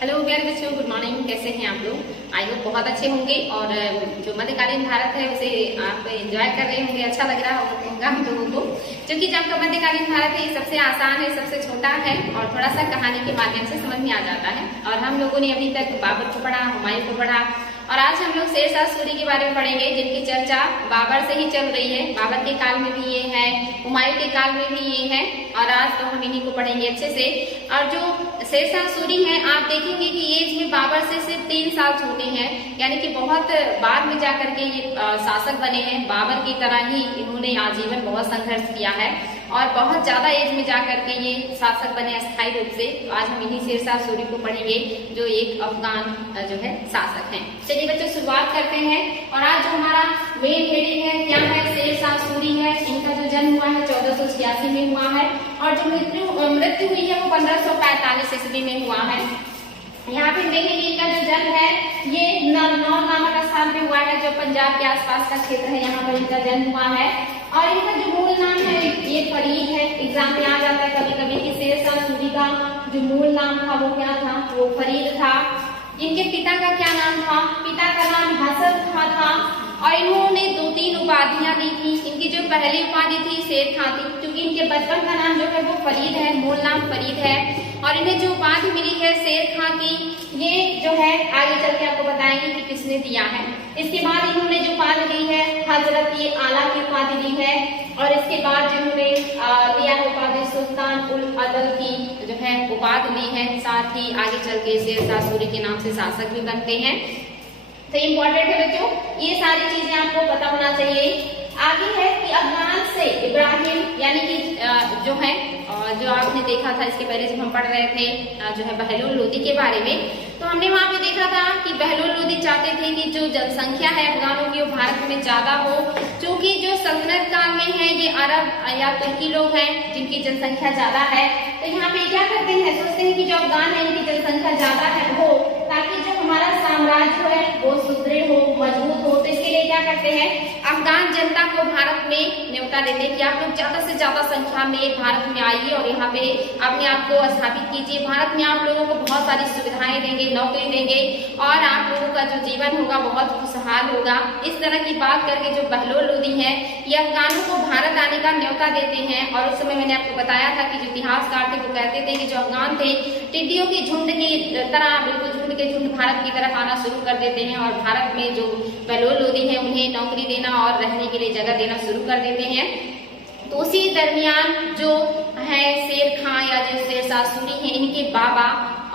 Hello प्यारे बच्चों, good morning. कैसे हैं आप लोग? आई होप बहुत अच्छे होंगे और जो मध्यकालीन भारत है उसे आप एंजॉय कर रहे होंगे। अच्छा लग रहा होगा हम लोगों को, क्योंकि जब मध्यकालीन भारत है ये सबसे आसान है, सबसे छोटा है और थोड़ा सा कहानी के माध्यम से समझ में आ जाता है। और हम लोगों ने अभी तक बाबर को पढ़ा, हुमायूं को पढ़ा और आज हम लोग शेरशाह सूरी के बारे में पढ़ेंगे, जिनकी चर्चा बाबर से ही चल रही है। बाबर के काल में भी ये है, हुमायूं के काल में भी ये है और आज तो हम इन्हीं को पढ़ेंगे अच्छे से। और जो शेरशाह सूरी हैं, आप देखेंगे कि एज में बाबर से सिर्फ 3 साल छोटे हैं, यानी कि बहुत बाद में जाकर के ये शासक बने हैं। बाबर की तरह ही इन्होंने आजीवन बहुत संघर्ष किया है और बहुत ज्यादा एज में जाकर के ये शासक बने अस्थायी रूप से। तो आज हम इन्हीं शेरशाह सूरी को पढ़ेंगे, जो एक अफगान जो है शासक हैं। चलिए बच्चों, शुरुआत करते हैं। और आज जो हमारा मेन हेडिंग है क्या है, शेरशाह सूरी है। इनका जो जन्म हुआ है 1486 में हुआ है और जो मृत्यु हुई है वो 1545 ईस्वी में हुआ है। यहाँ पे देखेंगे इनका जो जन्म है ये नौर नामक स्थान पे हुआ है, जो पंजाब के आसपास का क्षेत्र है, यहाँ पर इनका जन्म हुआ है। और इनका जो मूल नाम है ये फरीद है। एग्जाम में आ जाता है कभी कभी कि शेरशाह सूरी का जो मूल नाम था वो क्या था, वो फरीद था। इनके पिता का क्या नाम था? पिता का नाम हसन खां था और इन्होंने 2-3 उपाधियां दी थी। इनकी जो पहली उपाधि थी शेर खां थी, क्योंकि इनके बचपन का नाम जो है वो फरीद है, मूल नाम फरीद है। और इन्हें जो उपाधि मिली है शेर खां की, ये जो है आगे चल के आपको बताएंगे कि किसने दिया है। इसके बाद इन्होंने जो उपाधि ली है हजरत ये आला की उपाधि ली है और इसके बाद जिन्होंने लिया है उपाधि सुल्तान उल अदल की जो है उपाधि ली है। साथ ही आगे चल के शेरशाह सूरी के नाम से शासक भी बनते हैं। तो इम्पोर्टेंट है बच्चों, ये सारी चीजें आपको पता होना चाहिए। आगे है कि अफगान से इब्राहिम, यानी कि जो है जो आपने देखा था इसके पहले जब हम पढ़ रहे थे जो है बहलोल लोदी के बारे में, तो हमने वहां पे देखा था कि बहलोल लोदी चाहते थे कि जो जनसंख्या है अफगानों की वो भारत में ज्यादा हो, क्योंकि जो सल्तनत काल में है ये अरब या तुर्की लोग हैं जिनकी जनसंख्या ज्यादा है। तो यहाँ पे क्या करते हैं, सोचते हैं कि जो अफगान है इनकी जनसंख्या ज्यादा है हो, ताकि जो हमारा साम्राज्य है वो सुदृढ़ हो, मजबूत हो। तो इसके लिए क्या करते हैं, अफगान जनता को भारत में न्योता देते हैं कि आप लोग ज्यादा से ज्यादा संख्या में भारत में आइए और यहाँ पे अपने आप को स्थापित कीजिए। भारत में आप लोगों को बहुत सारी सुविधाएं देंगे, नौकरी देंगे और आप लोगों का जो जीवन होगा बहुत खुशहाल होगा। इस तरह की बात करके जो बहलोल लोदी है ये अफगानों को भारत आने का न्योता देते हैं। और उस समय मैंने आपको बताया था कि जो इतिहासकार थे वो कहते थे कि जो अफगान थे टिड्डियों की झुंड की तरह, बिल्कुल झुंड के झुंड भारत की तरफ आना शुरू कर देते हैं और भारत में जो बहलोल लोदी है उन्हें नौकरी देना और रहने के लिए जगह देना शुरू कर देते हैं। तो उसी दरमियान जो है शेर खां या जो शेरशाह सूरी है, इनके बाबा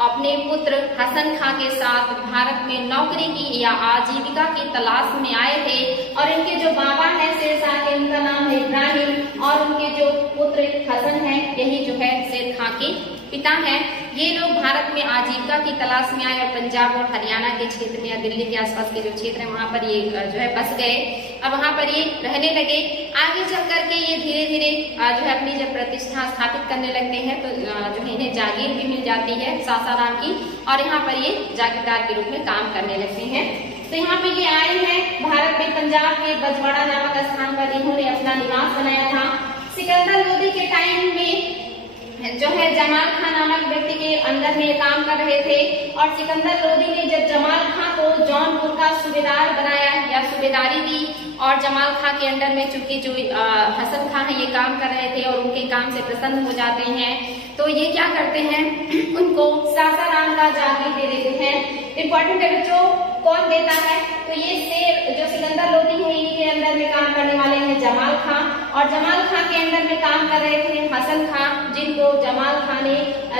अपने पुत्र हसन खां के साथ भारत में नौकरी की या आजीविका की तलाश में आए थे। और इनके जो बाबा है शेरशाह के, उनका नाम है इब्राहिम और उनके जो पुत्र हसन है यही जो है शेर खां के पिता हैं। ये लोग भारत में आजीविका की तलाश में आए और पंजाब और हरियाणा के क्षेत्र में या दिल्ली के आसपास के जो क्षेत्र है वहां पर ये जो है बस गए और वहां पर ये रहने लगे। आगे चल करके ये धीरे धीरे जो है अपनी जब प्रतिष्ठा स्थापित करने लगते हैं तो जो है इन्हें जागीर भी मिल जाती है सासाराम की और यहाँ पर ये जागीरदार के रूप में काम करने लगते हैं। तो यहाँ पे ये आए हैं भारत में, पंजाब के बजवाड़ा नामक स्थान पर इन्होंने अपना निवास बनाया था। सिकंदर लोदी के टाइम में जो है जमाल खान नामक व्यक्ति के अंदर में काम कर रहे थे और सिकंदर लोदी ने जब जमाल खान को जौनपुर का सूबेदार बनाया या सूबेदारी दी और जमाल खान के अंडर में चूंकि जो हसन खान है ये काम कर रहे थे और उनके काम से प्रसन्न हो जाते हैं, तो ये क्या करते हैं, उनको सासाराम का जागीर दे देते हैं। इम्पोर्टेंट है बच्चों, कौन देता है, तो ये शेर जो सिकंदर लोदी है इनके अंदर में काम करने वाले हैं जमाल खां और जमाल खां के अंदर में काम कर रहे थे हसन खां, जिनको जमाल खां ने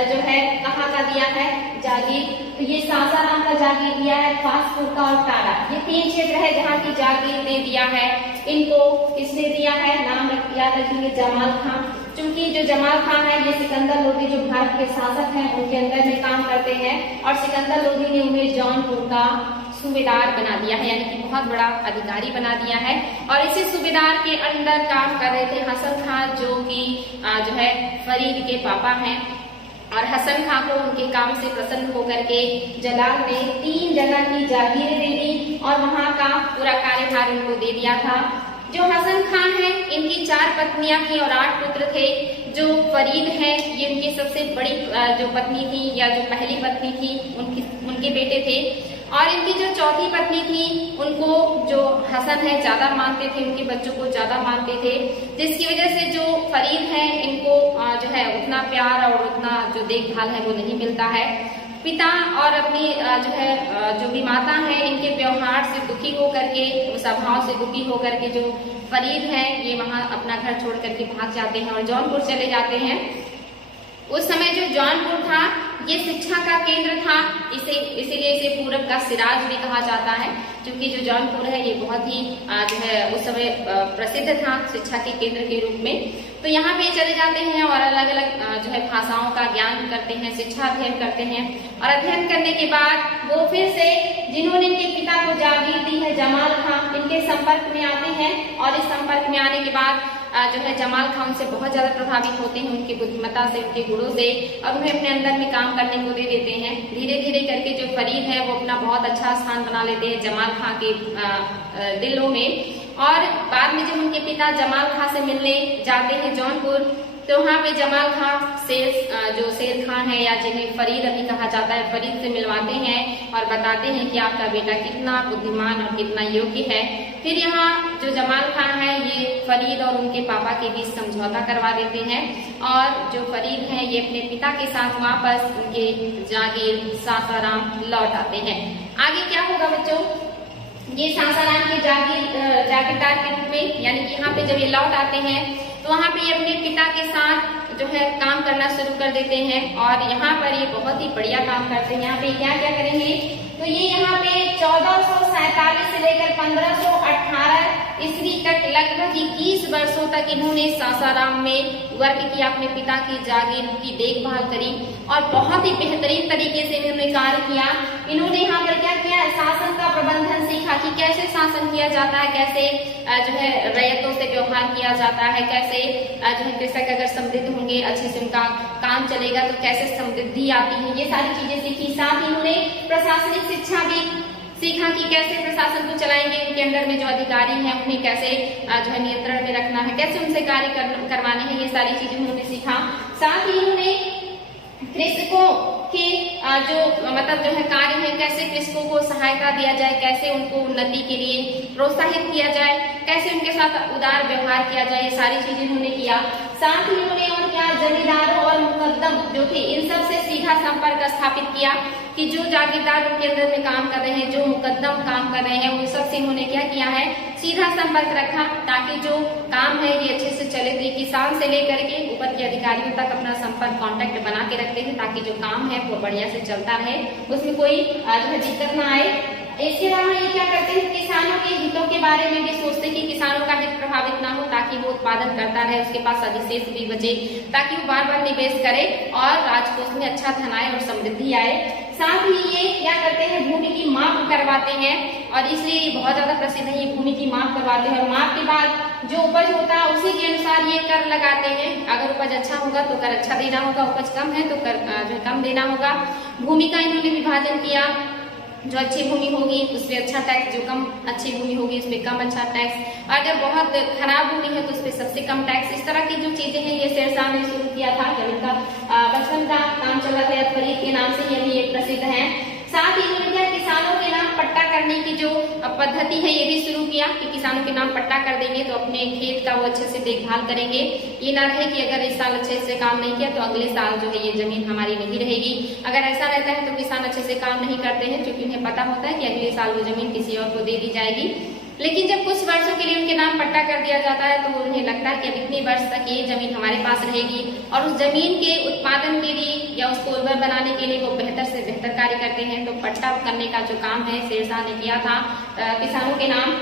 जो है कहाँ का दिया है जागीर, तो ये सासाराम का जागीर दिया है, फासपुर का और टारा, ये 3 क्षेत्र है जहाँ की जागीर ने दिया है। इनको किसने दिया है, नाम याद रखेंगे जमाल खां। चूंकि जो जमाल खान है ये सिकंदर लोदी जो भारत के शासक हैं उनके अंदर में काम करते हैं और सिकंदर लोदी ने उन्हें जौनपुर का सूबेदार बना दिया है, यानी कि बहुत बड़ा अधिकारी बना दिया है। और इसी सूबेदार के अंदर काम कर रहे थे हसन खां, जो कि जो है फरीद के पापा हैं। और हसन खां को उनके काम से प्रसन्न होकर के जलाल ने 3 जगह की जागीरें दे दी और वहां का पूरा कार्यभार उनको दे दिया था। जो हसन खान है इनकी 4 पत्नियां थी और 8 पुत्र थे। जो फरीद है ये उनकी सबसे बड़ी जो पत्नी थी या जो पहली पत्नी थी उनके बेटे थे। और इनकी जो चौथी पत्नी थी उनको जो हसन है ज्यादा मानते थे, उनके बच्चों को ज्यादा मानते थे, जिसकी वजह से जो फरीद है इनको जो है उतना प्यार और उतना जो देखभाल है वो नहीं मिलता है। पिता और अपनी जो है जो भी माता है इनके व्यवहार से दुखी होकर के, स्वभाव से दुखी होकर के जो फरीद है ये वहां अपना घर छोड़ करके भाग जाते हैं और जौनपुर चले जाते हैं। उस समय जो जौनपुर था ये शिक्षा का केंद्र था, इसीलिए इसे पूरब का सिराज भी कहा जाता है, क्योंकि जो जौनपुर है ये बहुत ही जो है उस समय प्रसिद्ध था शिक्षा के केंद्र के रूप में। तो यहाँ पे चले जाते हैं और अलग अलग जो है भाषाओं का ज्ञान करते हैं, शिक्षा अध्ययन करते हैं। और अध्ययन करने के बाद वो फिर से जिन्होंने इनके पिता को जागीर दी है जमाल खां, इनके संपर्क में आते हैं। और इस संपर्क में आने के बाद जो है जमाल खान से बहुत ज्यादा प्रभावित होते हैं, उनकी बुद्धिमत्ता से, उनके गुणों से, और उन्हें अपने अंदर में काम करने को दे देते हैं। धीरे धीरे करके जो फरीद है वो अपना बहुत अच्छा स्थान बना लेते हैं जमाल खान के दिलों में। और बाद में जब उनके पिता जमाल खान से मिलने जाते हैं जौनपुर, तो वहाँ पे जमाल खान जो शेर खान है या जिन्हें फरीद अभी कहा जाता है, फरीद से मिलवाते हैं और बताते हैं कि आपका बेटा कितना बुद्धिमान और कितना योग्य है। फिर यहाँ जो जमाल खान है ये फरीद और उनके पापा के बीच समझौता करवा देते हैं और जो फरीद है ये अपने पिता के साथ वापस उनके जागीर सासाराम लौट आते हैं। आगे क्या होगा बच्चों, ये सासाराम के जागीरदार के रूप में, यानी कि यहाँ पे जब ये लौट आते हैं तो वहाँ पे ये अपने पिता के साथ जो है काम करना शुरू कर देते हैं। और यहाँ पर ये बहुत ही बढ़िया काम करते हैं। यहाँ पे क्या क्या करेंगे, तो ये यहाँ पे 1447 से लेकर 1518 ईस्वी तक लगभग 21 वर्षों तक इन्होंने सासाराम में वर्क किया, अपने पिता की जागीर की देखभाल करी और बहुत ही बेहतरीन तरीके से इन्होंने कार्य किया। इन्होंने यहाँ पर क्या किया, शासन का प्रबंधन सीखा कि कैसे शासन किया जाता है, कैसे जो है रैयतों से व्यवहार किया जाता है, कैसे जो है कृषक अगर समृद्ध होंगे, अच्छे से उनका काम चलेगा तो कैसे समृद्धि आती है, ये सारी चीजें सीखी। साथ ही इन्होंने प्रशासनिक शिक्षा भी सीखा कि कैसे प्रशासन को चलाएंगे, उनके अंडर में जो अधिकारी हैं उन्हें कैसे जो है नियंत्रण में रखना है, कैसे उनसे कार्य करवाने हैं, ये सारी चीजें उन्होंने सीखा। साथ ही उन्होंने कृषकों के जो मतलब जो है कार्य है, कैसे कृषकों को सहायता दिया जाए, कैसे उनको उन्नति के लिए प्रोत्साहित किया जाए, कैसे उनके साथ उदार व्यवहार किया जाए, ये सारी चीजें उन्होंने किया। साथ ही उन्होंने और क्या, जमींदारों और मुकद्दम जो थे इन सब से सीधा संपर्क स्थापित किया कि जो जागीरदार उनके अंदर में काम कर रहे हैं, जो मुकद्दम काम कर रहे हैं, उन सब से उन्होंने क्या किया है, सीधा संपर्क रखा, ताकि जो काम है ये अच्छे से चले। तो किसान से लेकर के ऊपर के अधिकारियों तक अपना संपर्क कांटेक्ट बना के रखते हैं, ताकि जो काम है वो बढ़िया से चलता रहे, उसमें कोई जो है दिक्कत ना आए। इसके अलावा ये क्या करते हैं, किसानों के हितों के बारे में भी सोचते कि किसानों का हित प्रभावित ना हो, ताकि वो उत्पादन करता रहे, उसके पास अधिशेष भी बचे, ताकि वो बार बार निवेश करे और राजकोष में अच्छा धन आए और समृद्धि आए। साथ ही ये क्या करते हैं, भूमि की माप करवाते हैं और इसलिए ये बहुत ज्यादा प्रसिद्ध है, ये भूमि की माप करवाते हैं। और माप के बाद जो उपज होता है उसी के अनुसार ये कर लगाते हैं। अगर उपज अच्छा होगा तो कर अच्छा देना होगा, उपज कम है तो कर जो कम देना होगा। भूमि का इन्होंने विभाजन किया, जो अच्छी भूमि होगी उस पर अच्छा टैक्स, जो कम अच्छी भूमि होगी उस पर कम अच्छा टैक्स, और अगर बहुत खराब भूमि है तो उस पर सबसे कम टैक्स। इस तरह की जो चीजें हैं ये शेरशाह ने शुरू किया था जब इनका बचपन का काम चला था, फरीद के नाम से ये भी एक प्रसिद्ध है। साथ ही इन्होंने किसानों के नाम पट्टा करने की जो पद्धति है ये भी शुरू किया कि किसानों के नाम पट्टा कर देंगे तो अपने खेत का वो अच्छे से देखभाल करेंगे। ये ना रहे कि अगर इस साल अच्छे से काम नहीं किया तो अगले साल जो है ये जमीन हमारी नहीं रहेगी। अगर ऐसा रहता है तो किसान अच्छे से काम नहीं करते हैं, क्योंकि उन्हें पता होता है कि अगले साल वो जमीन किसी और को दे दी जाएगी। लेकिन जब कुछ वर्षों के लिए उनके नाम पट्टा कर दिया जाता है तो उन्हें लगता है कि अब इतने वर्ष तक ये जमीन हमारे पास रहेगी, और उस जमीन के उत्पादन के लिए या उसको उर्वर बनाने के लिए वो बेहतर से बेहतर कार्य करते हैं। तो पट्टा करने का जो काम है शेरशाह ने किया था किसानों के नाम।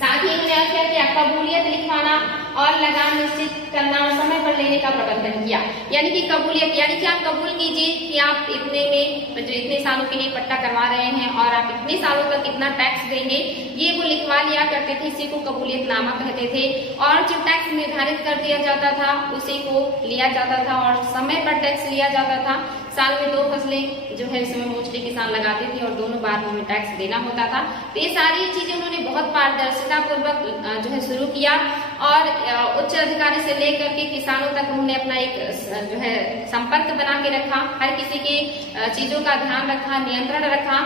साथ ही इन्होंने क्या किया, कबूलियत लिखवाना और लगाम निश्चित करना और समय पर लेने का प्रबंधन किया। यानी कि कबूलियत, यानी कि आप कबूल कीजिए कि आप इतने में जो इतने सालों के लिए पट्टा करवा रहे हैं और आप इतने सालों तक इतना टैक्स देंगे, ये वो लिखवा लिया करते थे। इसी को कबूलियतनामा कहते थे। और जो टैक्स निर्धारित कर दिया जाता था उसी को लिया जाता था और समय पर टैक्स लिया जाता था। साल में 2 फसलें जो है इसमें मोस्टली किसान लगाते थे और दोनों बार में टैक्स देना होता था। तो ये सारी चीजें उन्होंने बहुत पारदर्शिता पूर्वक जो है शुरू किया और उच्च अधिकारी से लेकर के किसानों तक उन्होंने अपना एक जो है संपर्क बना के रखा, हर किसी की चीजों का ध्यान रखा, नियंत्रण रखा।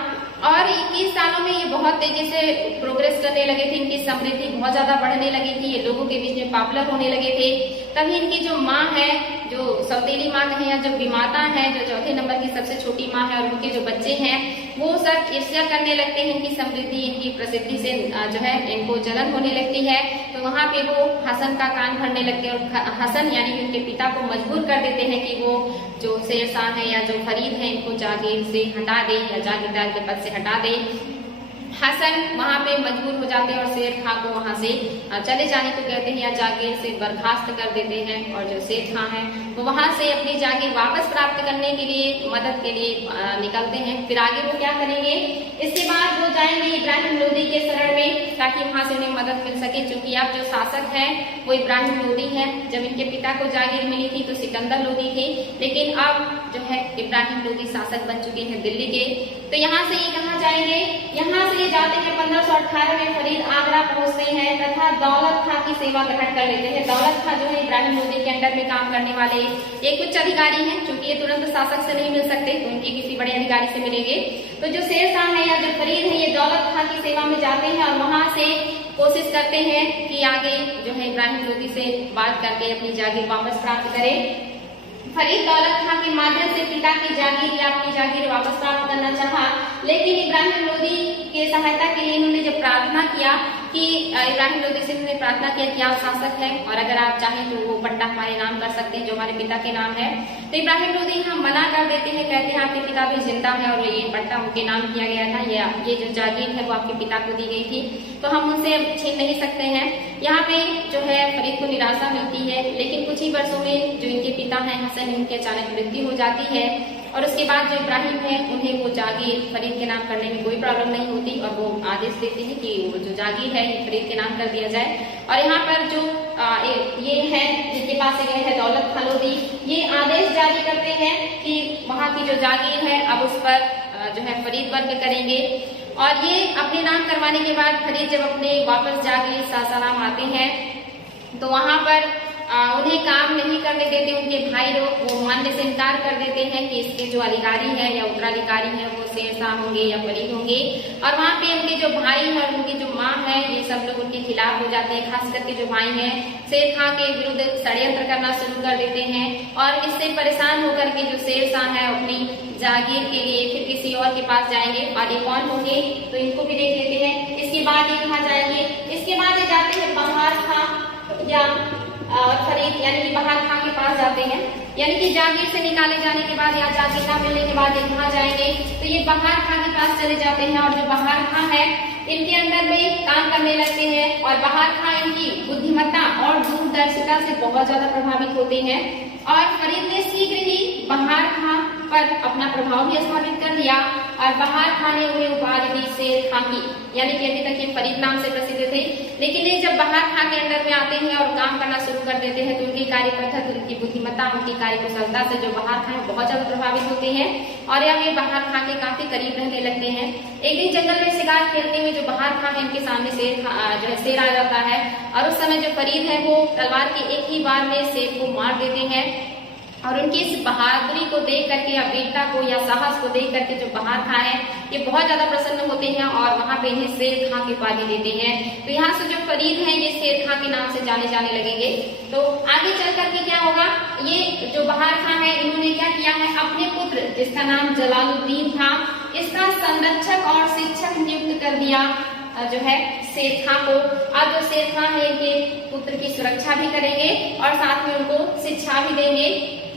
और 21 सालों में ये बहुत तेजी से प्रोग्रेस करने लगे थे। इनकी समृद्धि बहुत ज्यादा बढ़ने लगी थी, ये लोगों के बीच में पॉपुलर होने लगे थे। तभी इनकी जो माँ है, जो सौतेली माँ कहें या जो विमाता है, जो चौथे नंबर की सबसे छोटी माँ है, और उनके जो बच्चे हैं वो सब ईर्ष्या करने लगते हैं इनकी समृद्धि, इनकी प्रसिद्धि से जो है इनको जलन होने लगती है। तो वहाँ पे वो हसन का कान भरने लगते हैं और हसन यानी कि उनके पिता को मजबूर कर देते हैं कि वो जो शेरशाह है या जो फरीद है इनको जागीर से हटा दे या जागीरदार के पद से हटा दे। हसन वहां पे मजबूर हो जाते हैं और शेर खां को वहां से चले जाने को कहते हैं या जागीर से बर्खास्त कर देते हैं। और जो शेर खां है वो वहां से अपनी जागीर वापस प्राप्त करने के लिए मदद के लिए निकलते हैं। फिर आगे वो क्या करेंगे, इसके बाद वो जाएंगे इब्राहिम लोदी के शरण में ताकि वहां से उन्हें मदद मिल सके। क्योंकि अब जो शासक है वो इब्राहिम लोदी है। जब इनके पिता को जागीर मिली थी तो सिकंदर लोदी थे, लेकिन अब जो है इब्राहिम लोदी शासक बन चुके हैं दिल्ली के। तो यहाँ से ये कहाँ जाएंगे, यहाँ से जाते हैं 1518 में फरीद आगरा पहुंचते हैं तथा दौलत खां की सेवा ग्रहण कर लेते हैं। दौलत खां जो है इब्राहिम लोदी के अंडर में काम करने वाले एक उच्च अधिकारी हैं। क्योंकि ये तुरंत शासक से नहीं मिल सकते तो उनके किसी बड़े अधिकारी से मिलेंगे। तो जो शेरशाह है या जो फरीद है ये दौलत खां की सेवा में जाते हैं और वहां से कोशिश करते हैं कि आगे जो है इब्राहिम लोदी से बात करके अपनी जागीर वापस प्राप्त करें। फरीद दौलत खां के माध्यम से पिता की जागीर या अपनी जागीर वापस प्राप्त करना चाहा, लेकिन इब्राहिम लोदी के सहायता के लिए इन्होंने जब प्रार्थना किया कि इब्राहिम लोदी से उन्होंने प्रार्थना किया कि आप शासक हैं और अगर आप चाहें तो वो पट्टा हमारे नाम कर सकते हैं जो हमारे पिता के नाम है। तो इब्राहिम लोदी यहाँ मना कर देते हैं, कहते हैं आपके पिता भी जिंदा है और ये पट्टा उनके नाम किया गया था, ये जो जागीर है वो आपके पिता को दी गई थी, तो हम उनसे छीन नहीं सकते हैं। यहाँ पे जो है फरीद को निराशा मिलती है, लेकिन कुछ ही वर्षों में जो इनके पिता हैं हसन, उनकी अचानक मृत्यु हो जाती है और उसके बाद जो इब्राहिम है उन्हें वो जागीर फरीद के नाम करने में कोई प्रॉब्लम नहीं होती और वो आदेश देते हैं कि वो जो जागीर है ये फरीद के नाम कर दिया जाए। और यहाँ पर जो ये है जिनके पास गए हैं दौलत खां लोदी, ये आदेश जारी करते हैं कि वहाँ की जो जागीर है अब उस पर जो है फरीद वर्ग करेंगे। और ये अपने नाम करवाने के बाद फरीद जब अपने वापस जागीर सासाराम आते हैं तो वहाँ पर उन्हें काम नहीं करने देते उनके भाई लोग, वो मानने से इनकार कर देते हैं कि इसके जो अधिकारी है या उत्तराधिकारी है वो शेरशाह होंगे या फरीद होंगे। और वहाँ पे उनके जो भाई है और उनकी जो माँ है ये सब लोग उनके खिलाफ हो जाते हैं। खास करके जो भाई हैं शेर खां के विरुद्ध षड्यंत्र करना शुरू कर देते हैं और इससे परेशान होकर के जो शेरशाह है अपनी जागीर के लिए फिर किसी और के पास जाएंगे। और ये कौन होंगे तो इनको भी देख लेते हैं। इसके बाद ये कहाँ जाएंगे, इसके बाद ये जाते हैं बहार खां या फरीद यानी कि बहार खां के पास जाते हैं। यानी कि जागीर से निकाले जाने के बाद या जागीर ना मिलने के बाद ये कहाँ जाएंगे तो ये बहार खां के पास चले जाते हैं। और जो बहार खां है इनके अंदर में काम करने लगते हैं और बहार खां इनकी बुद्धिमत्ता और दूरदर्शिता से बहुत ज्यादा प्रभावित होते हैं। और फरीद ने शीघ्र ही बहार खां पर अपना प्रभाव भी स्थापित कर दिया और बहार खां ने उन्हें उपाधि दी शेर खां की, यानी कि अभी तक ये फरीद नाम से प्रसिद्ध थे। लेकिन ये जब बहार खां के अंडर में आते हैं और काम करना शुरू कर देते हैं तो उनकी कार्य पद्धति, उनकी बुद्धिमत्ता, उनकी कार्य कुशलता से जो बहार खां बहुत ज्यादा प्रभावित होते हैं और ये बहार खां के काफी करीब रहने लगते हैं। एक दिन जंगल में शिकार खेलते हुए जो बहार खां है इनके सामने शेर आ जाता है और उस समय जो फरीद है वो तलवार के एक ही बार में शेर को मार देते हैं। और उनकी इस बहादुरी को देख करके या वीरता को या साहस को देख करके जो बहार खां है ये बहुत ज्यादा प्रसन्न होते हैं और वहां पे इन्हें शेर खां की उपाधि देते हैं। तो यहाँ से जो फरीद हैं ये शेर खां के नाम से जाने लगेंगे। तो आगे चल करके क्या होगा, ये जो बहार खां है इन्होंने क्या किया है, अपने पुत्र जिसका नाम जलालुद्दीन था इसका संरक्षक और शिक्षक नियुक्त कर दिया जो है शेर खां को। अब जो शेर खां है इनके पुत्र की सुरक्षा भी करेंगे और साथ में उनको शिक्षा भी देंगे।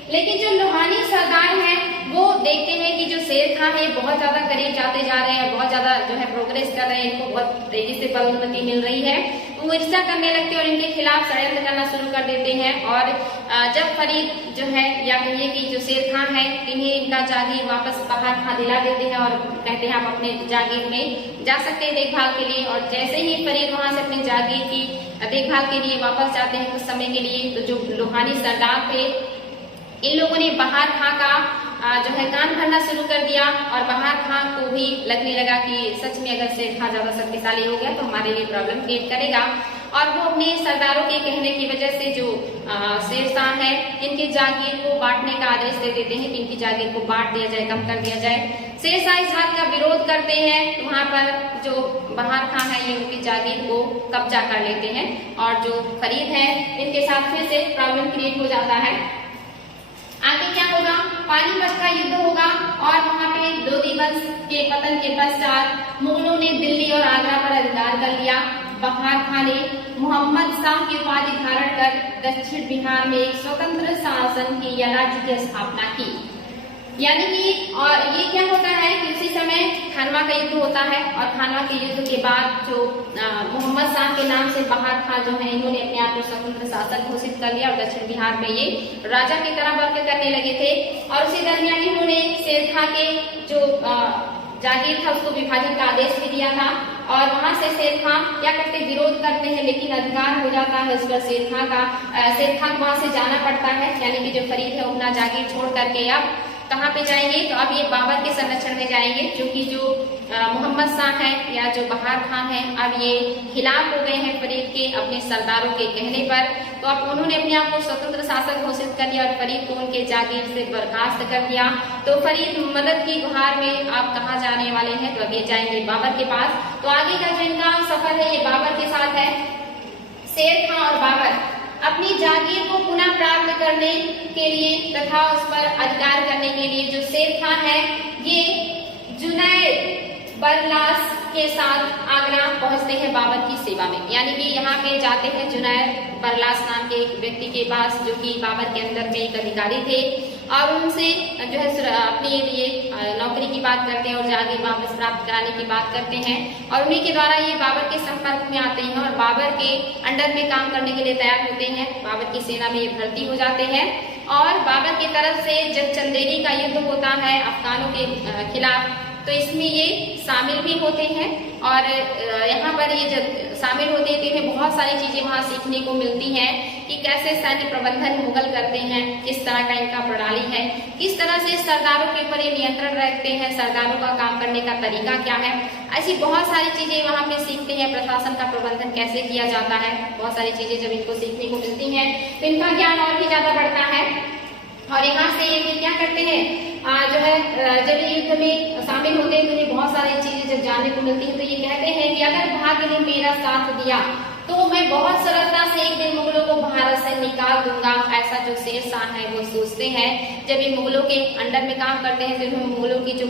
लेकिन जो लोहानी सरदार हैं वो देखते हैं कि जो शेर खां है बहुत ज्यादा करीब जाते जा रहे हैं, बहुत ज्यादा जो है प्रोग्रेस कर रहे हैं, इनको बहुत तेजी से पदोन्नति मिल रही है, वो ईर्ष्या करने लगते हैं और इनके खिलाफ षड्यंत्र करना शुरू कर देते हैं। और जब फरीद जो है या कहिए कि जो शेर खां है, इन्हें इनका जागीर वापस बहार खां दिला देते हैं और कहते हैं आप अपने जागीर में जा सकते हैं देखभाल के लिए। और जैसे ही फरीद वहां से अपने जागीर की देखभाल के लिए वापस जाते हैं कुछ समय के लिए, तो जो लोहानी सरदार थे इन लोगों ने बहार खां का जो है कान भरना शुरू कर दिया और बहार खां को भी लगने लगा कि सच में अगर शेर खां ज्यादा शक्तिशाली हो गया तो हमारे लिए प्रॉब्लम क्रिएट करेगा। और वो अपने सरदारों के कहने की वजह से जो शेर शाह है इनके जागीर को बांटने का आदेश दे देते हैं कि इनकी जागीर को बांट दिया जाए, कम कर दिया जाए। शेर शाह इस बात का विरोध करते हैं, वहां पर जो बहार खां है ये उनकी जागीर को कब्जा कर लेते हैं और जो फरीद है इनके साथ फिर से प्रॉब्लम क्रिएट हो जाता है। आगे क्या होगा, पानीपत का युद्ध होगा और वहां पे लोधी वंश के पतन के पश्चात मुगलों ने दिल्ली और आगरा पर अधिकार कर लिया। बहार खां ने मोहम्मद शाह की उपाधि धारण कर दक्षिण बिहार में एक स्वतंत्र शासन की या राज्य की स्थापना की। यानी कि और ये क्या होता है कि उसी समय खानवा का युद्ध होता है और खानवा के युद्ध के बाद जो मोहम्मद शाह के नाम से बहार खां जो है इन्होंने अपने आप को स्वतंत्र शासक घोषित कर लिया और दक्षिण बिहार में ये राजा की तरह वर्क करने लगे थे। और उसी दरमियान इन्होंने शेर खां के जो जागीर था उसको विभाजन का आदेश भी दिया था और वहां से शेर खां क्या करते, विरोध करते हैं, लेकिन अधिकार हो जाता है उस पर शेर खां का। शेर खां को वहां से जाना पड़ता है, यानी कि जो फरीद है अपना जागीर छोड़ करके अब कहाँ पे जाएंगे, तो अब ये बाबर के संरक्षण में जाएंगे, क्योंकि जो मोहम्मद शाह है या जो बहार खां है अब ये खिलाफ हो गए हैं फरीद के अपने सरदारों के कहने पर। तो अब उन्होंने अपने आप को स्वतंत्र शासक घोषित कर लिया और फरीद को उनके जागीर से बर्खास्त कर दिया। तो फरीद मदद की गुहार में आप कहाँ जाने वाले हैं, तो अब ये जाएंगे बाबर के पास। तो आगे का जो इनका सफर है ये बाबर के साथ है। शेर खां और बाबर अपनी जागीर को पुनः प्राप्त करने के लिए तथा उस पर अधिकार करने के लिए जो शेर खां है ये जुनैद बरलास के साथ आगरा पहुंचते हैं बाबर की सेवा में। यानी कि यहाँ पे जाते हैं जुनैद बरलास नाम के एक व्यक्ति के पास जो कि बाबर के अंदर में एक अधिकारी थे और उनसे जो है अपने लिए नौकरी की बात करते हैं और जागीर वापस प्राप्त कराने की बात करते हैं और उन्हीं के द्वारा ये बाबर के संपर्क में आते हैं और बाबर के अंडर में काम करने के लिए तैयार होते हैं। बाबर की सेना में ये भर्ती हो जाते हैं और बाबर की तरफ से जब चंदेरी का युद्ध होता है अफगानों के खिलाफ तो इसमें ये शामिल भी होते हैं और यहाँ पर ये जब शामिल होते हैं तो इन्हें बहुत सारी चीजें वहाँ सीखने को मिलती हैं कि कैसे सैन्य प्रबंधन मुगल करते हैं, किस तरह का इनका प्रणाली है, किस तरह से सरदारों के ऊपर ये नियंत्रण रखते हैं, सरदारों का काम करने का तरीका क्या है। ऐसी बहुत सारी चीजें वहाँ पे सीखते हैं, प्रशासन का प्रबंधन कैसे किया जाता है, बहुत सारी चीजें जब इनको सीखने को मिलती हैं तो इनका ज्ञान और भी ज्यादा बढ़ता है। और यहाँ से ये क्या करते हैं जो है जब ये युद्ध में शामिल होते हैं तो इन्हें बहुत सारी चीजें जब जानने को मिलती है तो ये कहते हैं कि अगर भाग्य ने मेरा साथ दिया तो मैं बहुत सरलता से एक दिन मुगलों को भारत से निकाल दूंगा। ऐसा जो शेर शाह है वो सोचते हैं। जब ये मुगलों के अंडर में काम करते हैं तो इन्हें मुगलों की जो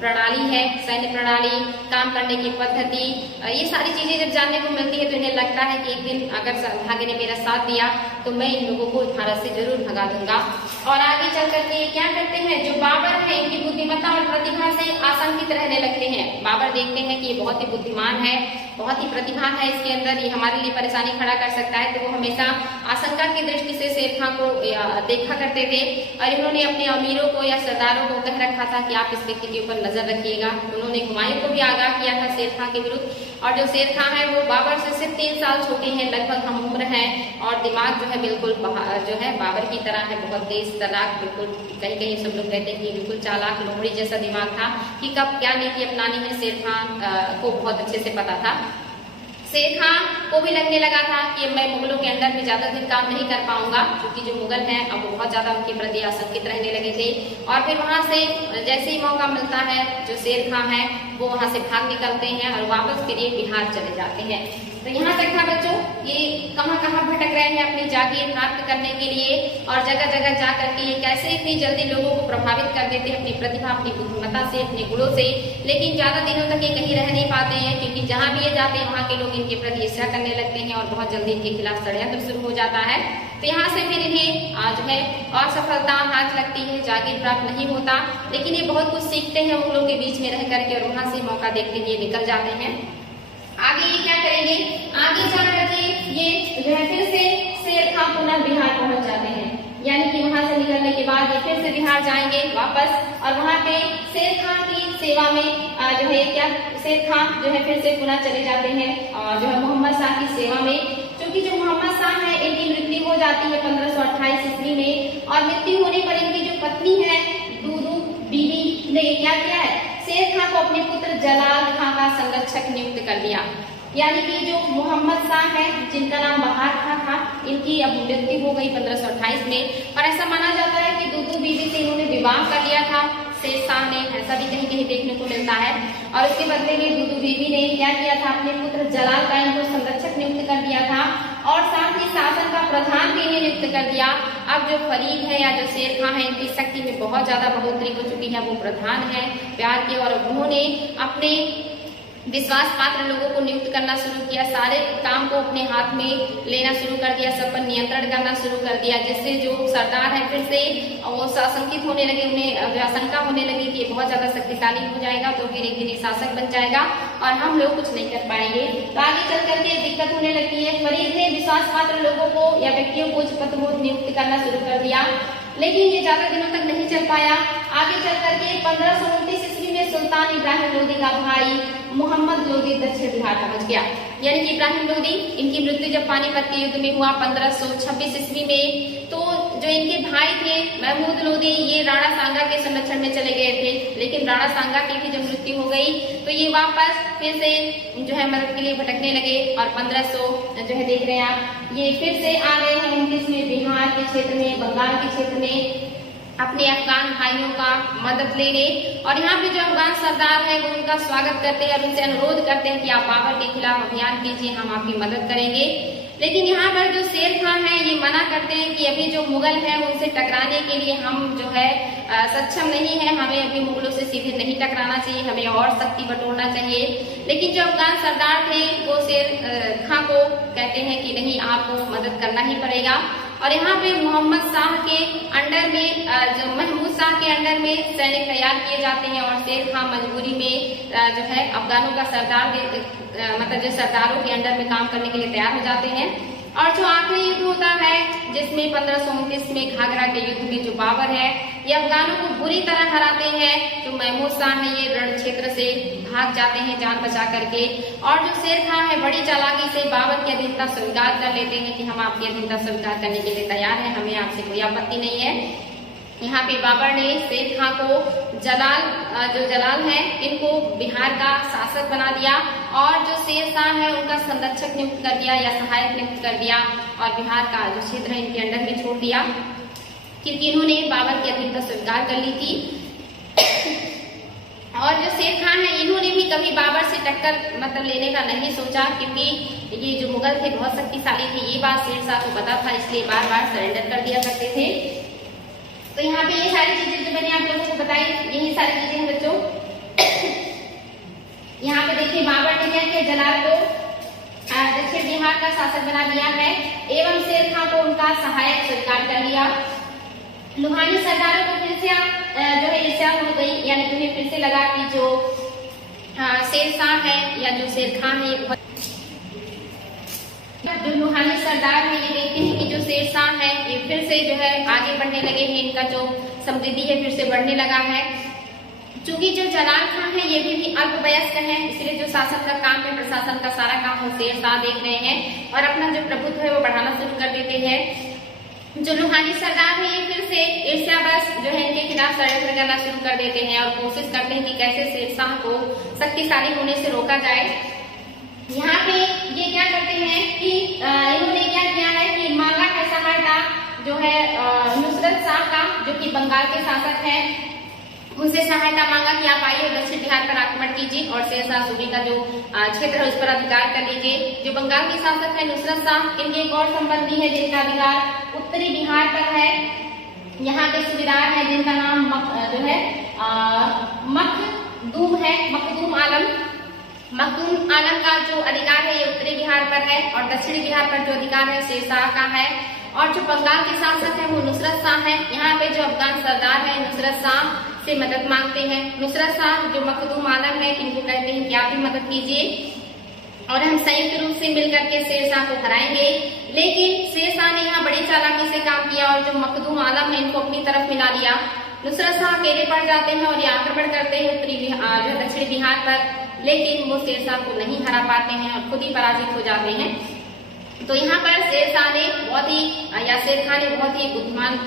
प्रणाली है, सैन्य प्रणाली, काम करने की पद्धति, ये सारी चीजें जब जानने को मिलती है तो इन्हें लगता है कि एक दिन अगर भाग्य ने मेरा साथ दिया तो मैं इन लोगों को भारत से जरूर भगा दूंगा। और आगे चल करके क्या करते हैं, जो बाबर है इनकी बुद्धिमत्ता और प्रतिभा से आशंकित रहने लगते हैं। बाबर देखते हैं कि ये बहुत ही बुद्धिमान है, बहुत ही प्रतिभा है इसके अंदर, ये हमारे लिए परेशानी खड़ा कर सकता है। तो वो हमेशा आशंका की दृष्टि से शेर खां को देखा करते थे और इन्होंने अपने अमीरों को या सरदारों को कह रखा था कि आप इस व्यक्ति के ऊपर नजर रखिएगा। उन्होंने हुमायूं को भी आगाह किया था शेर खां के विरुद्ध। और जो शेर खां है वो बाबर से सिर्फ 3 साल छोटे हैं, लगभग हम उम्र हैं और दिमाग जो है बिल्कुल जो है बाबर की तरह है, बहुत तेज तराक, बिल्कुल कहीं कहीं सब लोग कहते हैं कि बिल्कुल चालाक लोमड़ी जैसा दिमाग था कि कब क्या नीति अपनानी है शेर खां को बहुत अच्छे से पता था। शेर खां को भी लगने लगा था कि मैं मुगलों के अंदर में ज्यादा दिन काम नहीं कर पाऊंगा, क्योंकि जो मुगल हैं अब वो बहुत ज्यादा उनके प्रति आशंकित रहने लगे थे। और फिर वहां से जैसे ही मौका मिलता है जो शेर खां है वो वहां से भाग निकलते हैं और वापस फिर ये बिहार चले जाते हैं। तो यहाँ तक था बच्चों, ये कहाँ कहाँ भटक रहे हैं अपनी जागीर प्राप्त करने के लिए और जगह जगह जा करके ये कैसे इतनी जल्दी लोगों को प्रभावित कर देते हैं अपनी प्रतिभा, अपनी बुद्धिमत्ता से, अपने गुणों से। लेकिन ज्यादा दिनों तक ये कहीं रह नहीं पाते हैं, क्योंकि जहाँ भी ये जाते हैं वहाँ के लोग इनके प्रति ईर्ष्या करने लगते हैं और बहुत जल्दी इनके खिलाफ षड्यंत्र शुरू हो जाता है। तो यहाँ से फिर इन्हें जो है असफलता हाथ लगती है, जागीर प्राप्त नहीं होता, लेकिन ये बहुत कुछ सीखते हैं मुगलों के बीच में रह करके और वहां से मौका देखते हुए निकल जाते हैं। आगे ये क्या करेंगे, आगे जा करके ये जो है फिर से शेर खां पुनः बिहार पहुंच जाते हैं, यानी कि वहां से निकलने के बाद ये फिर से बिहार जाएंगे वापस और वहां पे शेर खां की सेवा में जो है क्या शेर खां जो है फिर से पुनः चले जाते हैं और जो है मोहम्मद शाह की सेवा में। क्योंकि जो मोहम्मद शाह है इनकी मृत्यु हो जाती है 1528 ईस्वी में और मृत्यु होने पर इनकी जो पत्नी है दूदू बीबी ने क्या किया है, शेर खां को अपने पुत्र जलाल खां का संरक्षक नियुक्त कर दिया। यानी कि जो मोहम्मद शाह है जिनका नाम बहार खां था, इनकी अब मृत्यु हो गई 1528 में और ऐसा माना जाता है कि दूदू बीबी से इन्होंने विवाह कर लिया था शेर शाह ने, ऐसा भी कहीं कहीं देखने को मिलता है। और उसके बदले में दूदू बीबी ने क्या किया था, अपने पुत्र जलाल का इनको संरक्षक नियुक्त कर दिया था और साथ ही शासन का प्रधान भी इन्हें नियुक्त कर दिया। अब जो फरीद है या जो शेर खां है इनकी शक्ति में बहुत ज्यादा बढ़ोतरी हो चुकी है, वो प्रधान है प्यार के और उन्होंने अपने विश्वास पात्र लोगों को नियुक्त करना शुरू किया, सारे काम को अपने हाथ में लेना शुरू कर दिया, सब पर नियंत्रण करना शुरू कर दिया, जिससे जो सरदार है फिर से वो आशंकित होने लगे, उन्हें आशंका होने लगी कि ये बहुत ज्यादा शक्तिशाली हो जाएगा तो फिर एक दिन शासक बन जाएगा और हम लोग कुछ नहीं कर पाएंगे। तो आगे चल करके दिक्कत होने लगती है। फरीद ने विश्वास पात्र लोगों को या व्यक्तियों को पदबोध नियुक्त करना शुरू कर दिया, लेकिन ये ज्यादा दिनों तक नहीं चल पाया। आगे चल करके 1529 ईस्वी में सुल्तान इब्राहिम लोदी का भाई मोहम्मद लोदी दक्षिण बिहार पहुंच गया। यानी कि इब्राहिम लोदी, इनकी मृत्यु जब पानीपत के युद्ध में हुआ 1526 ईस्वी में, तो जो इनके भाई थे महमूद लोदी ये राणा सांगा के संरक्षण में चले गए थे, लेकिन राणा सांगा की भी जब मृत्यु हो गई तो ये वापस फिर से जो है मदद के लिए भटकने लगे और 1500 जो है देख रहे हैं आप, ये फिर से आ गए हैं 29 में बिहार के क्षेत्र में, बंगाल के क्षेत्र में अपने अफगान भाइयों का मदद लेने। और यहाँ पे जो अफगान सरदार है वो उनका स्वागत करते हैं और उनसे अनुरोध करते हैं कि आप बाबर के खिलाफ अभियान कीजिए, हम आपकी मदद करेंगे। लेकिन यहाँ पर जो शेर खां है ये मना करते हैं कि अभी जो मुगल है उनसे टकराने के लिए हम जो है सक्षम नहीं है, हमें अभी मुगलों से सीधे नहीं टकराना चाहिए, हमें और शक्ति बटोरना चाहिए। लेकिन जो अफगान सरदार थे वो शेर खां को कहते हैं कि नहीं, आपको मदद करना ही पड़ेगा। और यहाँ पे मोहम्मद शाह के अंडर में जो महमूद शाह के अंडर में सैनिक तैयार किए जाते हैं और शेर खां मजबूरी में जो है अफगानों का सरदार मतलब जो सरदारों के अंडर में काम करने के लिए तैयार हो जाते हैं। और जो आखिरी युद्ध होता है जिसमें 1529 में घाघरा के युद्ध में जो बाबर है ये अफगानों को बुरी तरह हराते हैं, जो महमूद शाह है ये रण क्षेत्र से भाग जाते हैं जान बचा करके। और जो शेर खां है बड़ी चालाकी से बाबर की अधीनता स्वीकार कर लेते हैं कि हम आपकी अधीनता स्वीकार करने के लिए तैयार हैं, हमें आपसे कोई आपत्ति नहीं है। यहाँ पे बाबर ने शेर खां को जलाल है इनको बिहार का शासक बना दिया और जो शेर शाह है उनका संरक्षक नियुक्त कर दिया या सहायक नियुक्त कर दिया और बिहार का जो क्षेत्र है इनके अंडर में छोड़ दिया, क्योंकि इन्होंने बाबर की अधीनता स्वीकार कर ली थी। और जो शेर खां है इन्होंने भी कभी बाबर से टक्कर मतलब लेने का नहीं सोचा, क्योंकि ये जो मुगल थे बहुत शक्तिशाली थे, ये बात शेर शाह को पता था, इसलिए बार बार सरेंडर कर दिया करते थे। तो यहाँ पे ये सारी चीजें जो मैंने आप लोगों को बताई यही सारी चीजें हैं बच्चों। यहाँ पे देखिए बाबर ने क्या किया, जलाल को दक्षिण बिहार का शासक बना दिया है एवं शेर खां को उनका सहायक स्वीकार कर लिया। लुहानी सरदारों को फिर से जो है ईर्ष्या हो गई, यानी उन्हें फिर से लगा कि जो शेर शाह है या जो शेर खां है ये जो लुहानी सरदार है ये देखते हैं कि जो शेर शाह है ये फिर से जो है आगे बढ़ने लगे हैं, इनका जो समृद्धि है फिर से बढ़ने लगा है। चूंकि जो जलाल खां है ये भी अल्पवयस्क है, इसलिए जो शासन का काम है प्रशासन का सारा काम वो शेर शाह देख रहे हैं और अपना जो प्रभुत्व है वो बढ़ाना शुरू कर देते हैं। जो लुहानी सरदार है ये फिर से ईर्ष्यावश जो है इनके खिलाफ षड्यंत्र करना शुरू कर देते हैं और कोशिश करते हैं कि कैसे शेर शाह को शक्तिशाली होने से रोका जाए। यहाँ पे ये क्या करते हैं कि इन्होंने क्या किया है कि मांगा है सहायता जो है नुसरत शाह का, जो कि बंगाल के शासक हैं, उनसे सहायता मांगा कि आप आइए दक्षिण बिहार पर आक्रमण कीजिए और शेर शाह सूरी का जो क्षेत्र है उस पर अधिकार कर लीजिए। जो बंगाल के शासक है नुसरत शाह, इनके एक और संबंधी है जिनका अधिकार उत्तरी बिहार पर है। यहाँ के सूबेदार है जिनका नाम जो है मखदूम है, मखदूम आलम। मखदूम आलम का जो अधिकार है ये उत्तरी बिहार पर है और दक्षिणी बिहार पर जो अधिकार है शेर शाह का है। और जो बंगाल के शासक है वो नुसरत शाह है। यहाँ पे जो अफगान सरदार है नुसरत शाह से मदद मांगते हैं। नुसरत शाह जो मखदूम आलम है इनको कहते हैं कि आप भी मदद कीजिए और हम संयुक्त रूप से मिलकर के शेर शाह को हराएंगे। लेकिन शेर शाह ने यहाँ बड़ी चालाकी से काम किया और जो मखदूम आलम है इनको अपनी तरफ मिला लिया। नुसरत शाह अकेले पड़ जाते हैं और ये आक्रमण करते हैं उत्तरी जो दक्षिणी बिहार पर, लेकिन वो शेर शाह को नहीं हरा पाते हैं और खुद ही पराजित हो जाते हैं। तो यहाँ पर शेर शाह ने बहुत ही या शेर खान ने बहुत ही बुद्धिमान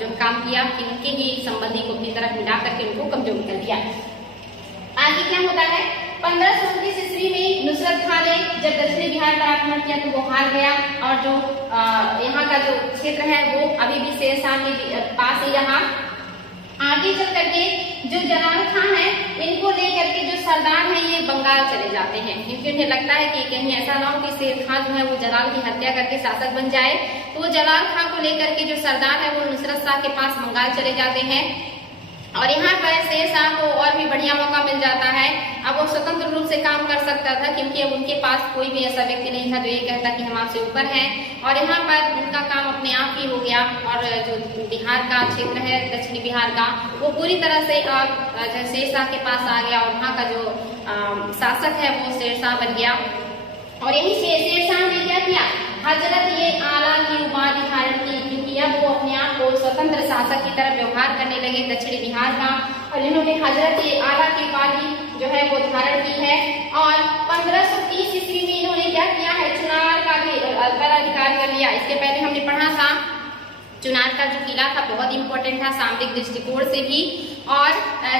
जो काम किया कि उनके ही संबंधी को अपनी तरफ मिला करके उनको कमजोर कर दिया। आगे क्या होता है, 1529 ईस्वी में नुसरत खान ने जब दक्षिणी बिहार पर आक्रमण किया तो वो हार गया और जो यहाँ का जो क्षेत्र है वो अभी भी शेर शाह के पास ही रहा। आगे चल करके जो जलाल खान है इनको लेकर के जो सरदार है ये बंगाल चले जाते हैं, क्योंकि उन्हें लगता है कि कहीं ऐसा ना हो कि शेर खान जो है वो जलाल की हत्या करके शासक बन जाए। तो वो जलाल खान को लेकर के जो सरदार है वो नुसरत शाह के पास बंगाल चले जाते हैं और यहाँ पर शेर शाह को और भी बढ़िया मौका मिल जाता है। अब वो स्वतंत्र रूप से काम कर सकता था क्योंकि अब उनके पास कोई भी ऐसा व्यक्ति नहीं था जो ये कहता कि हम आपसे ऊपर हैं, और यहाँ पर उनका काम अपने आप ही हो गया और जो बिहार का क्षेत्र है दक्षिणी बिहार का वो पूरी तरह से शेर शाह के पास आ गया और वहाँ का जो शासक है वो शेर शाह बन गया। और यही शेर शाह ने क्या किया, हजरत ये आला की उपाधि धारण की, क्योंकि अब वो अपने आप को स्वतंत्र शासक की तरह व्यवहार करने लगे दक्षिणी बिहार का, और इन्होंने हजरत ये आला की उपाधि जो है वो धारण की है। और 1530 ईस्वी में इन्होंने क्या किया है, चुनार का भी अधिकार कर लिया। इसके पहले हमने पढ़ा था चुनार का जो किला था बहुत इंपॉर्टेंट था सामरिक दृष्टिकोण से भी, और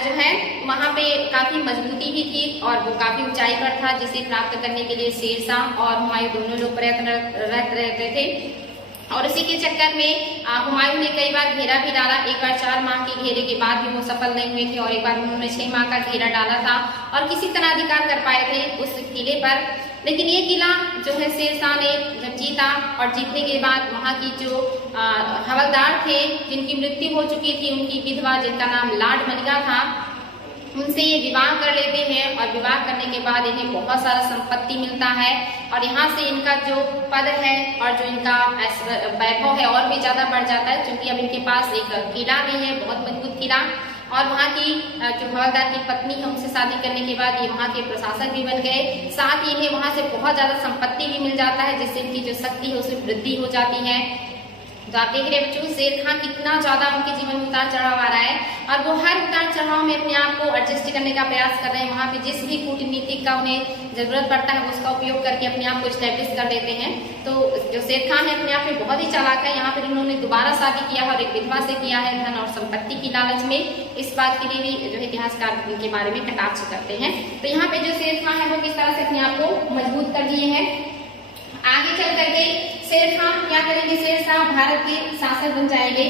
जो है वहां पे काफी मजबूती भी थी और वो काफी ऊंचाई पर था, जिसे प्राप्त करने के लिए शेर शाह और हुमायूं दोनों लोग प्रयत्नरत रहते थे। और उसी के चक्कर में हुमायूं ने कई बार घेरा भी डाला। एक बार 4 माह के घेरे के बाद भी वो सफल नहीं हुए थे और एक बार उन्होंने 6 माह का घेरा डाला था और किसी तरह अधिकार कर पाए थे उस किले पर। लेकिन ये किला जो है शेर शाह ने जब जीता और जीतने के बाद वहाँ की जो हवलदार थे जिनकी मृत्यु हो चुकी थी, उनकी विधवा जिनका नाम लाड मलिका था, उनसे ये विवाह कर लेते हैं और विवाह करने के बाद इन्हें बहुत सारा संपत्ति मिलता है और यहाँ से इनका जो पद है और जो इनका वैभव है और भी ज्यादा बढ़ जाता है, क्योंकि अब इनके पास एक किला भी है, बहुत मजबूत किला, और वहाँ की जो हवलदार की पत्नी है उनसे शादी करने के बाद ये वहाँ के प्रशासक भी बन गए। साथ ही इन्हें वहाँ से बहुत ज्यादा संपत्ति भी मिल जाता है, जिससे इनकी जो शक्ति है उसमें वृद्धि हो जाती है। तो आप देख रहे हैं बच्चों शेर खान कितना ज्यादा उनके जीवन में उतार चढ़ाव आ रहा है और वो हर उतार चढ़ाव में अपने आप को एडजस्ट करने का प्रयास कर रहे हैं। वहाँ पे जिस भी कूटनीतिक का उन्हें जरूरत पड़ता है उसका उपयोग करके अपने आप को स्टैब्लिश कर देते हैं। तो जो शेर खान है अपने आप में बहुत ही चालाक है। यहाँ पर इन्होंने दोबारा शादी किया और एक विधवा से किया है, धन और संपत्ति की लालच में। इस बात के लिए भी जो इतिहासकार इनके बारे में कटाक्ष करते हैं। तो यहाँ पे जो शेर खान है वो किस तरह से अपने आप को मजबूत कर दिए हैं। आगे चल करके शेर खान क्या करेंगे, शेर शाह भारत के शासक बन जाएंगे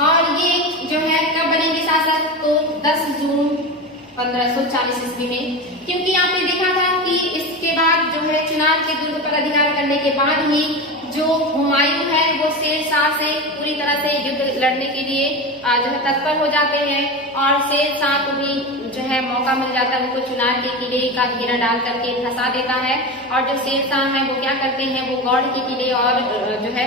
और ये जो है कब बनेंगे शासक, तो 10 जून 1540 ईस्वी में। क्योंकि आपने देखा था कि इसके बाद जो है चुनार के दुर्ग पर अधिकार करने के बाद ही जो हुमायूं है वो शेर शाह से पूरी तरह से युद्ध लड़ने के लिए जो है तत्पर हो जाते हैं और शेर शाह को भी जो है मौका मिल जाता है, उनको चुनार के किले का घेरा डाल करके फंसा देता है। और जो शेर शाह है वो क्या करते हैं, वो गौड़ के किले और जो है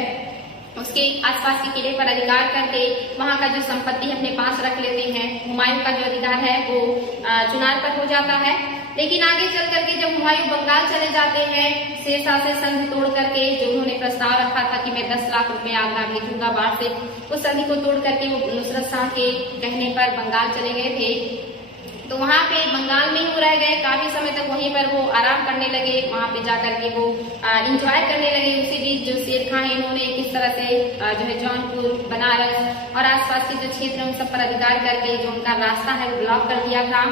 उसके आसपास के किले पर अधिकार करके वहां का जो संपत्ति अपने पास रख लेते हैं। हुमायूं का जो अधिकार है वो चुनार पर हो जाता है। लेकिन आगे चल करके जब हुमायूं बंगाल चले जाते हैं शेर शाह से संधि तोड़ करके, जो उन्होंने प्रस्ताव रखा था कि मैं 10 लाख रुपए आगरा भेजूंगा बाहर से, उस संधि को तोड़ करके वो नुसरत शाह के कहने पर बंगाल चले गए थे। तो वहाँ पे बंगाल में ही वो रह गए काफी समय तक, वहीं पर वो आराम करने लगे, वहाँ पे जाकर के वो इंजॉय करने लगे। उसी बीच जो शेर खान है इन्होंने किस तरह से जो है जौनपुर, बनारस और आसपास के जो क्षेत्र है उन सब पर अधिकार करके जो उनका रास्ता है वो ब्लॉक कर दिया था।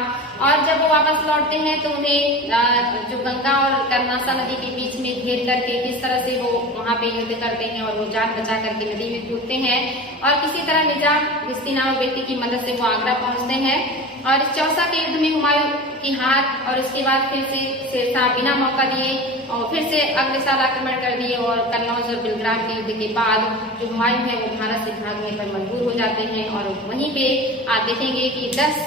और जब वो वापस लौटते हैं तो उन्हें जो गंगा और कर्नासा नदी के बीच में घेर करके किस तरह से वो वहाँ पे युद्ध करते हैं और वो जान बचा करके नदी में कूदते हैं और किसी तरह निजाम घिस्ती नामक व्यक्ति की मदद से वो आगरा पहुंचते हैं। और इस चौसा के युद्ध में हुमायूं की हार और उसके बाद फिर से शेर शाह बिना मौका दिए और फिर से अगले साल आक्रमण कर दिए और कन्नौज और बिलग्राम के युद्ध के बाद जो हुमायूं है वो भारत से भागने पर मजबूर हो जाते हैं। और वहीं पे आप देखेंगे कि 10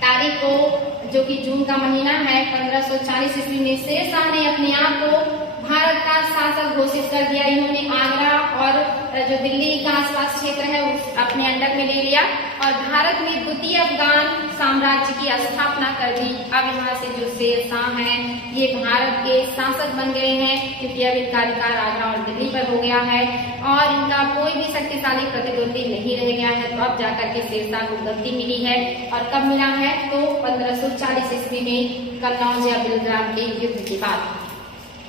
तारीख को जो कि जून का महीना है 1540 ईस्वी में शेर शाह ने अपने आप को भारत का शासक घोषित कर दिया। इन्होंने आगरा और जो दिल्ली का आसपास क्षेत्र है उस अपने अंडर में ले लिया और भारत में द्वितीय अफगान साम्राज्य की स्थापना कर दी। अब यहाँ से जो शेर शाह हैं ये भारत के शासक बन गए हैं, क्योंकि अब इनका अधिकार आगरा और दिल्ली पर हो गया है और इनका कोई भी शक्तिशाली प्रतिद्वंदी नहीं रह गया है। तो अब जाकर के शेर शाह को गद्दी मिली है और कब मिला है तो 1540 ईस्वी में कन्नौज या बेलग्राम के युद्ध के बाद।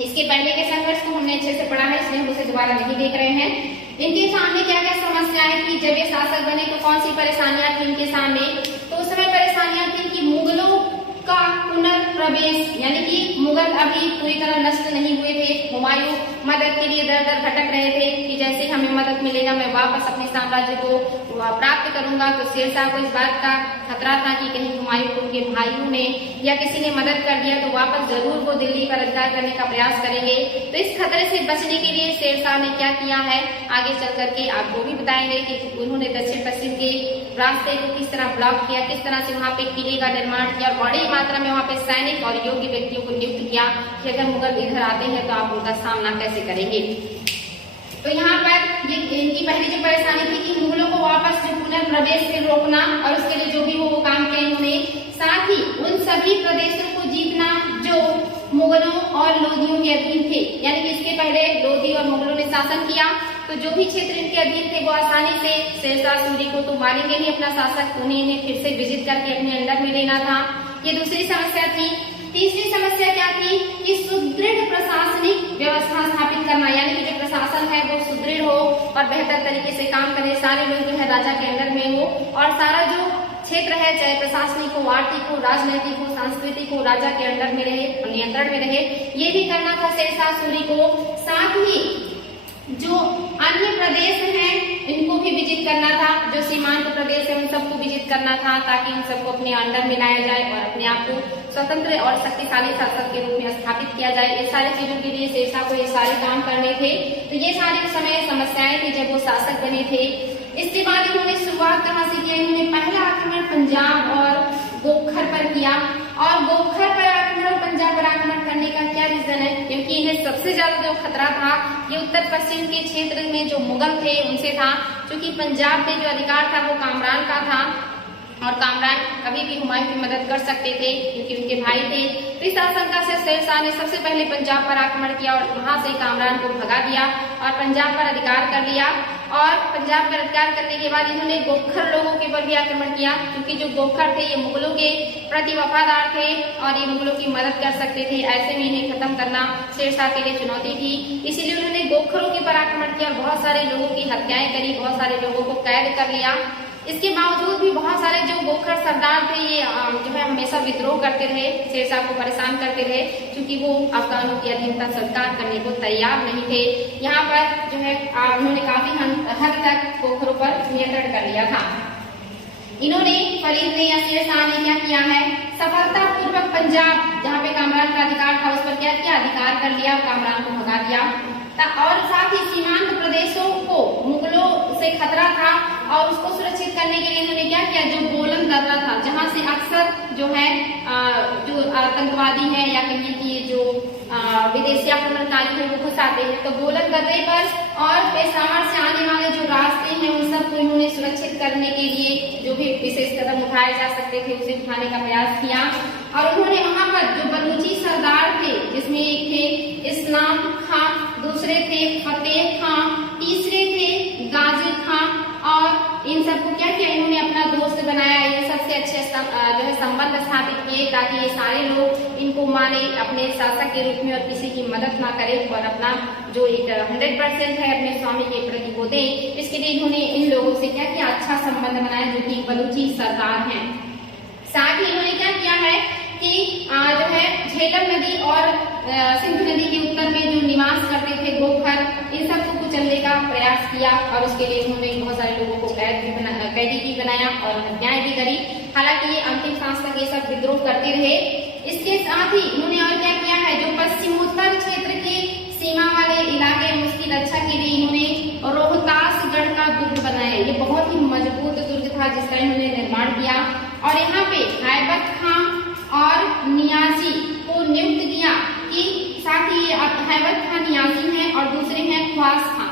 इसके पहले के संघर्ष को हमने अच्छे से पढ़ा है, इसलिए हम उसे दोबारा नहीं देख रहे हैं। इनके सामने क्या क्या समस्याएं थी जब ये शासक बने, तो कौन सी परेशानियां थी इनके सामने? तो उस समय परेशानियां थी कि मुगलों का पुनर्प्रवेश, यानी कि मुगल अभी पूरी तरह नष्ट नहीं हुए थे। हुमायूं मदद के लिए दर दर भटक रहे थे कि जैसे हमें मदद मिलेगा मैं वापस अपने साम्राज्य को प्राप्त करूंगा। तो शेर शाह को इस बात का खतरा था कि कहीं हुमायूं को उनके भाइयों ने या किसी ने मदद कर दिया तो वापस जरूर वो दिल्ली पर अधिकार करने का प्रयास करेंगे। तो इस खतरे से बचने के लिए शेर शाह ने क्या किया है आगे चल करके आपको भी बताएंगे कि उन्होंने दक्षिण पश्चिम के रास्ते को किस तरह ब्लॉक किया, किस तरह से वहाँ पे किले का निर्माण किया, बड़ी मात्रा में वहाँ पे सैनिक और योग्य व्यक्तियों को नियुक्त किया कि अगर मुगल इधर आते हैं तो आप उनका सामना कैसे करेंगे। तो यहाँ पर ये इनकी पहली जो परेशानी थी कि मुगलों को वापस जो पुनर्प्रवेश से रोकना और उसके लिए जो भी वो काम किए उन्होंने, साथ ही उन सभी प्रदेशों को जीतना जो मुगलों और लोधियों के अधीन थे। यानी कि इसके पहले लोधी और मुगलों ने शासन किया तो जो भी क्षेत्र इनके अधीन थे वो आसानी से शेर शाह सूरी को तो मानेंगे नहीं अपना शासक, उन्हें इन्हें फिर से विजिट करके अपने अंडर में लेना था। ये दूसरी समस्या थी। तीसरी समस्या क्या थी कि सुदृढ़ प्रशासनिक व्यवस्था स्थापित करना, यानी कि जो प्रशासन है वो सुदृढ़ हो और बेहतर तरीके से काम करे, सारे लोग जो है राजा के अंडर में हो और सारा जो क्षेत्र है चाहे प्रशासनिक हो, आर्थिक हो, राजनैतिक हो, सांस्कृतिक हो, राजा के अंडर में रहे, नियंत्रण में रहे। ये भी करना था शेर शाह सूरी को। साथ ही जो अन्य प्रदेश हैं इनको भी विजिट करना था, जो सीमांत प्रदेश है उन सबको विजिट करना था ताकि इन सबको अपने अंडर में लाया जाए और अपने आप को स्वतंत्र और शक्तिशाली शासक के रूप में स्थापित किया जाए। ये सारी चीजों के लिए शेर शाह को ये सारे काम करने थे। तो ये सारी उस समय समस्याएं थी जब वो शासक बने थे। इसके बाद इन्होंने शुरुआत कहाँ से किया? इन्होंने पहला आक्रमण पंजाब और गोखर पर किया और गोखर पर आक्रमण, पंजाब पर आक्रमण करने का क्या रीजन है? क्योंकि इन्हें सबसे ज्यादा जो खतरा था ये उत्तर पश्चिम के क्षेत्र में जो मुगल थे उनसे था, क्योंकि पंजाब में जो अधिकार था वो कामरान का था और कामरान कभी भी हुमायूं की मदद कर सकते थे क्योंकि उनके भाई थे। तो इस आशंका से शेर शाह ने सबसे पहले पंजाब पर आक्रमण किया और वहां से कामरान को भगा दिया और पंजाब पर अधिकार कर लिया। और पंजाब पर अधिकार करने के बाद इन्होंने गोखर लोगों के ऊपर भी आक्रमण किया, क्योंकि जो गोखर थे ये मुगलों के प्रति वफादार थे और ये मुगलों की मदद कर सकते थे। ऐसे में इन्हें खत्म करना शेर शाह के लिए चुनौती थी, इसीलिए उन्होंने गोखरों के ऊपर आक्रमण किया, बहुत सारे लोगों की हत्याएं करी, बहुत सारे लोगों को कैद कर लिया। इसके बावजूद भी बहुत सारे जो गोखर सरदार थे ये जो है हमेशा विद्रोह करते रहे, शेर शाह को परेशान करते रहे, क्योंकि वो अफगानों की अधीनता स्वीकार करने को तैयार नहीं थे। यहाँ पर जो है उन्होंने काफी हद तक गोखरों पर नियंत्रण कर लिया था। इन्होंने फरीद ने या शेर शाह ने क्या किया है, सफलतापूर्वक पंजाब जहाँ पे कामरान का अधिकार था उस पर क्या किया, अधिकार कर लिया, कामरान को भगा दिया। और साथ ही सीमांत प्रदेशों को मुगलों से खतरा था और उसको सुरक्षित करने के लिए इन्होंने क्या किया, जो बोलन दर्रा था जहां से अक्सर जो है जो आतंकवादी है या कहिए कि जो विदेशी आक्रमणकारी है वो घुस आते हैं, तो बोलन दर्रे पर और पेशावर से आने वाले जो रास्ते हैं उन सबको इन्होंने सुरक्षित करने के लिए जो भी विशेष कदम उठाए जा सकते थे उसे उठाने का प्रयास किया। और उन्होंने वहां पर जो बलूची सरदार थे, जिसमें एक थे इस्लाम खां, दूसरे थे फतेह खां, तीसरे थे गाजी खां, और इन सबको क्या किया, इन्होंने अपना दोस्त बनाया, इन सबसे अच्छे जो है संबंध स्थापित किए ताकि ये सारे लोग इनको माने अपने शासक के रूप में और किसी की मदद ना करे और अपना जो एक 100% है अपने स्वामी के प्रति वो दे। इसके लिए इन्होंने इन लोगों से क्या किया, अच्छा संबंध बनाया जो कि बलूची सरदार हैं। साथ ही इन्होंने क्या किया है कि जो है झेलम नदी और सिंधु नदी के उत्तर में जो निवास करते थे गोखर, इन सबको कुचलने का प्रयास किया और उसके लिए उन्होंने बहुत सारे लोगों को कैदी भी बनाया और हत्याएं भी करी। हालांकि ये अंतिम सांस तक ये सब विद्रोह करते रहे। इसके साथ ही उन्होंने और क्या किया है, जो पश्चिमोत्तर क्षेत्र के सीमा वाले इलाके उसकी रक्षा के लिए इन्होंने रोहतासगढ़ का दुर्ग बनाया। ये बहुत ही मजबूत दुर्ग था जिसका इन्होंने निर्माण किया और यहाँ पे हैबत खां और नियाजी को नियुक्त किया कि साथ ही हैबत खां नियाजी हैं और दूसरे हैं ख्वास खां।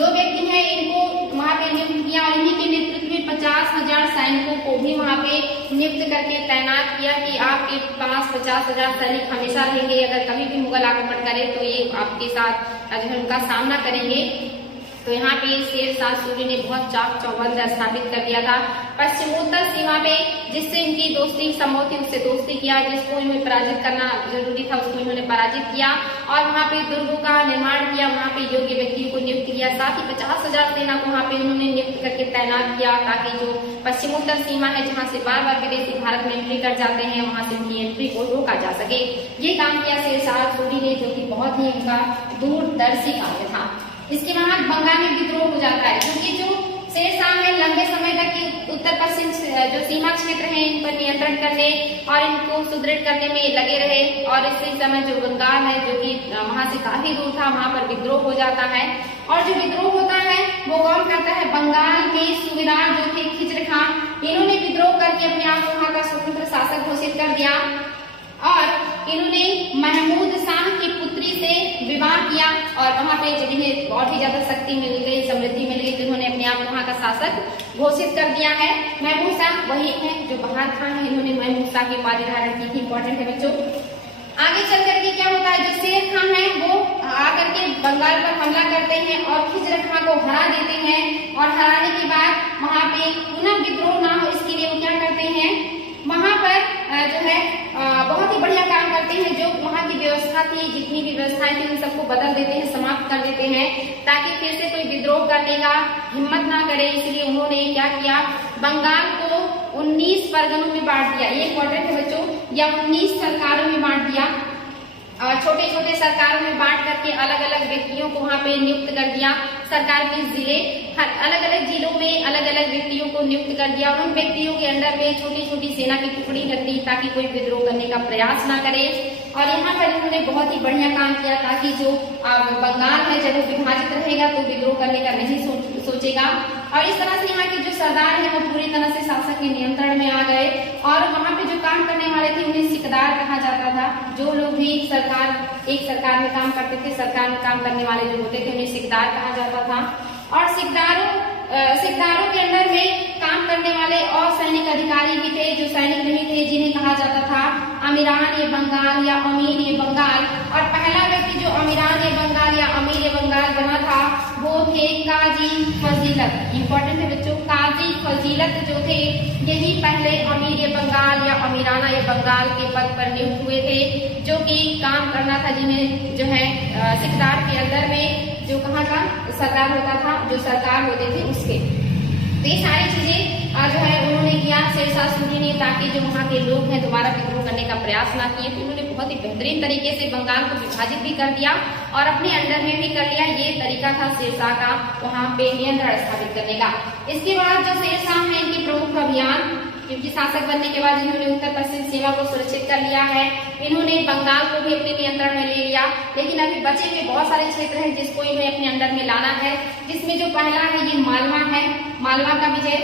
2 व्यक्ति हैं, इनको वहां पे नियुक्त किया और इन्हीं के नेतृत्व में 50,000 सैनिकों को भी वहां पे नियुक्त करके तैनात किया कि आपके पास 50,000 सैनिक हमेशा रहेंगे, अगर कभी भी मुगल आक्रमण करे तो ये आपके साथ जो है उनका सामना करेंगे। तो यहाँ पे शेर शाह सूरी ने बहुत चाक चौबंद स्थापित कर दिया था पश्चिमोत्तर सीमा पे, जिससे इनकी दोस्ती संभव थी उससे दोस्ती किया, जिसको इन्हें पराजित करना जरूरी था उसको इन्होंने पराजित किया और वहाँ पे दुर्गों का निर्माण किया, वहाँ पे योग्य व्यक्तियों को नियुक्त किया, साथ ही 50,000 सेना को वहाँ पे उन्होंने नियुक्त करके तैनात किया ताकि जो पश्चिमोत्तर सीमा है जहाँ से बार बार विदेशी भारत में एंट्री कर जाते हैं वहाँ से उनकी एंट्री को रोका जा सके। ये काम किया शेर शाह सूरी ने, जो कि बहुत ही उनका दूरदर्शी कार्य था। इसके बाद बंगाल में विद्रोह हो जाता है, क्योंकि जो शेर शाह है लंबे समय तक की उत्तर पश्चिम जो सीमा क्षेत्र है इन पर नियंत्रण करने और इनको सुदृढ़ करने में लगे रहे और इसी समय जो बंगाल है जो कि वहां से काफी दूर था वहां पर विद्रोह हो जाता है और जो विद्रोह होता है वो कौन करता है, बंगाल के सूबेदार जो थे खिजर खां, इन्होंने विद्रोह करके अपने आप को वहां का स्वतंत्र शासक घोषित कर दिया और इन्होंने महमूद शाह की पुत्री से विवाह किया और वहां पे जब इन्हें बहुत ही ज्यादा शक्ति मिल गई, समृद्धि मिल गई तो इन्होंने अपने आप को वहां का शासक घोषित कर दिया है। महमूद शाह वही है जो बहार खान है, इन्होंने महमूद शाह की उपाधि धारण की थी। इंपॉर्टेंट है बच्चों। आगे चल करके क्या होता है, जो शेर खान है वो आकर के बंगाल पर हमला करते हैं और खिजर खां को हरा देते हैं और हराने के बाद वहां पे पुनः विद्रोह ना हो इसके लिए वो क्या करते हैं, वहां पर जो है बहुत ही बढ़िया काम करते हैं। जो वहां की व्यवस्था थी, जितनी भी व्यवस्थाएं थी उन सबको बदल देते हैं, समाप्त कर देते हैं ताकि फिर से कोई विद्रोह करने का हिम्मत ना करे। इसलिए उन्होंने क्या किया, बंगाल को 19 परगनों में बांट दिया। ये इंपॉर्टेंट है बच्चों, या 19 सरकारों में बांट दिया और छोटे छोटे सरकारों में बांट करके अलग अलग व्यक्तियों को वहां पे नियुक्त कर दिया। सरकार के जिले अलग अलग जिलों में अलग अलग व्यक्तियों को नियुक्त कर दिया और उन व्यक्तियों के अंडर में छोटी छोटी सेना की टुकड़ी कर दी ताकि कोई विद्रोह करने का प्रयास ना करे। और यहाँ पर इन्होंने बहुत ही बढ़िया काम किया ताकि जो बंगाल है जब वो विभाजित रहेगा तो विद्रोह करने का नहीं सोचेगा। और इस तरह से यहाँ के जो सरदार है वो पूरी तरह से शासक के नियंत्रण में आ गए और वहाँ पे जो काम करने वाले थे उन्हें सिकदार कहा जाता था। जो लोग भी एक सरकार में काम करते थे, सरकार में काम करने वाले जो होते थे उन्हें सिकदार कहा जाता था। और सिकदारों के अंडर में काम करने वाले और सैनिक अधिकारी भी थे जो सैनिक नहीं थे, जिन्हें कहा जाता था अमीरान ए बंगाल या अमीर ए बंगाल। और पहला व्यक्ति जो अमीरान ए बंगाल या अमीर ए बंगाल बना था वो थे काजी फजीलत। इंपॉर्टेंट है बच्चों, काजी फजीलत जो थे यही पहले अमीर ए बंगाल या अमीराना ए बंगाल के पद पर नियुक्त हुए थे, जो कि काम करना था जिन्हें जो है सिकदार के अंदर में जो कहाँ का सरदार होता था, जो सरकार होते थे उसके। तो ये सारी चीजें जो है उन्होंने किया शेर शाह सूरी ने, ताकि जो वहाँ के लोग हैं दोबारा विद्रोह करने का प्रयास ना किए। तो उन्होंने बहुत ही बेहतरीन तरीके से बंगाल को विभाजित भी कर दिया और अपने अंडर में भी कर लिया। ये तरीका था शेर शाह का वहाँ पे नियंत्रण स्थापित करने का। इसके बाद जो शेर शाह है इनके प्रमुख अभियान, क्योंकि शासक बनने के बाद इन्होंने उत्तर पश्चिम सीमा को सुरक्षित कर लिया है, इन्होंने बंगाल को भी अपने नियंत्रण में ले लिया, लेकिन अभी बचे हुए बहुत सारे क्षेत्र हैं जिसको इन्हें अपने अंडर में लाना है। जिसमें जो पहला है ये मालवा है। मालवा का विजय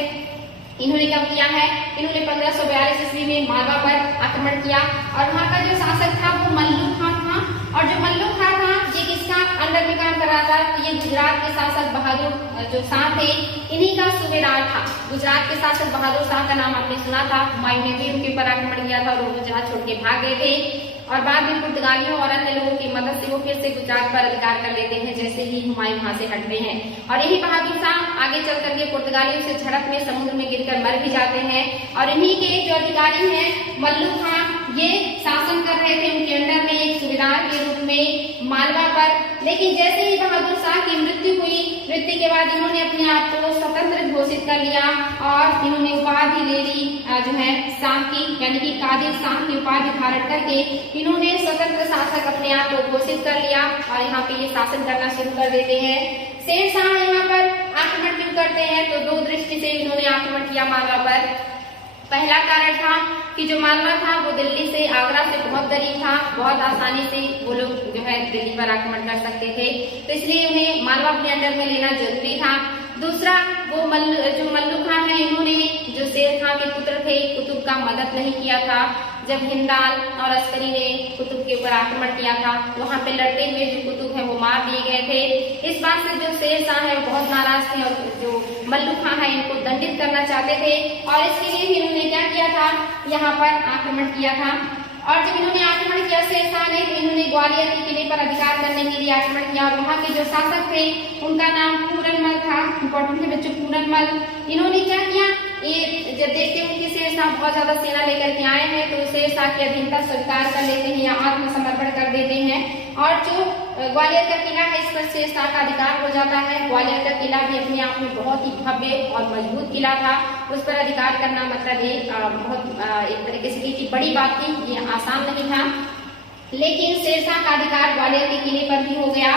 इन्होंने कब किया है, इन्होंने 1542 ईस्वी में मालवा पर आक्रमण किया और वहाँ का जो शासक था वो मल्लू खां था। और जो मल्लू खां था ये किसका अंडर में काम कर रहा था, ये गुजरात के शासक बहादुर जो शाह थे इन्हीं का सूबेदार था। गुजरात के शासक बहादुर शाह का नाम आपने सुना था, हुमायूं ने भी उनके ऊपर आक्रमण किया था और वो गुजरात छोड़ के भाग गए थे और बाद में पुर्तगालियों और अन्य लोगों की मदद से वो फिर से गुजरात पर अधिकार कर लेते हैं जैसे ही हुमायूं वहां से हटते हैं। और यही बहादुर शाह आगे चल करके पुर्तगालियों से झड़प में समुद्र में गिरकर मर भी जाते हैं। और इन्हीं के जो अधिकारी हैं मल्लू खां, ये शासन कर रहे थे उनके अंडर में एक सूबेदार के रूप में मालवा पर। लेकिन जैसे ही बहादुर शाह की मृत्यु हुई, मृत्यु के बाद इन्होंने अपने आप को स्वतंत्र घोषित कर लिया और इन्होंने उपाधि ले ली जो है शाह की, यानी कि कादिर शाह की उपाधि धारण करके इन्होंने स्वतंत्र शासक अपने आप को घोषित कर लिया और यहाँ पे ये शासन करना शुरू कर देते हैं। शेर शाह यहाँ पर आक्रमण क्यों करते हैं, तो दो दृष्टि से इन्होंने आक्रमण किया मालवा पर। पहला कारण था कि जो मालवा था वो दिल्ली से, आगरा से बहुत करीब था, बहुत आसानी से वो लोग जो है दिल्ली पर आक्रमण कर सकते थे, तो इसलिए उन्हें मालवा अपने अंडर में लेना जरूरी था। दूसरा, वो जो मल्लू खां है इन्होंने जो शेर खां के पुत्र थे कुतुब का मदद नहीं किया था, जब हिंदाल और अस्करी ने कुतुब के ऊपर आक्रमण किया था, वहाँ पे लड़ते हुए जो कुतुब है वो मार दिए गए थे। इस बात से जो शेर शाह है वो बहुत नाराज थे और जो मल्लू खां है इनको दंडित करना चाहते थे और इसके लिए भी इन्होंने क्या किया था, यहाँ पर आक्रमण किया था। और जब इन्होंने आक्रमण किया शेर शाह ने, तो इन्होंने ग्वालियर के किले पर अधिकार करने के लिए आक्रमण किया और वहाँ के जो शासक थे उनका नाम पूरनमल था। इंपॉर्टेंट है बच्चों, पूरनमल। इन्होंने क्या किया, ये जब देखते हैं कि शेर शाह बहुत ज्यादा सेना लेकर के आए हैं तो शेर शाह की अधीनता स्वीकार कर लेते हैं या आत्मसमर्पण कर देते हैं और जो ग्वालियर का किला है इस पर शेर शाह का अधिकार हो जाता है। ग्वालियर का किला भी अपने आप में बहुत ही भव्य और मजबूत किला था, उस पर अधिकार करना मतलब ये बहुत एक तरीके से की बड़ी बात थी, ये आसान नहीं था। लेकिन शेर शाह का अधिकार ग्वालियर के किले पर भी हो गया।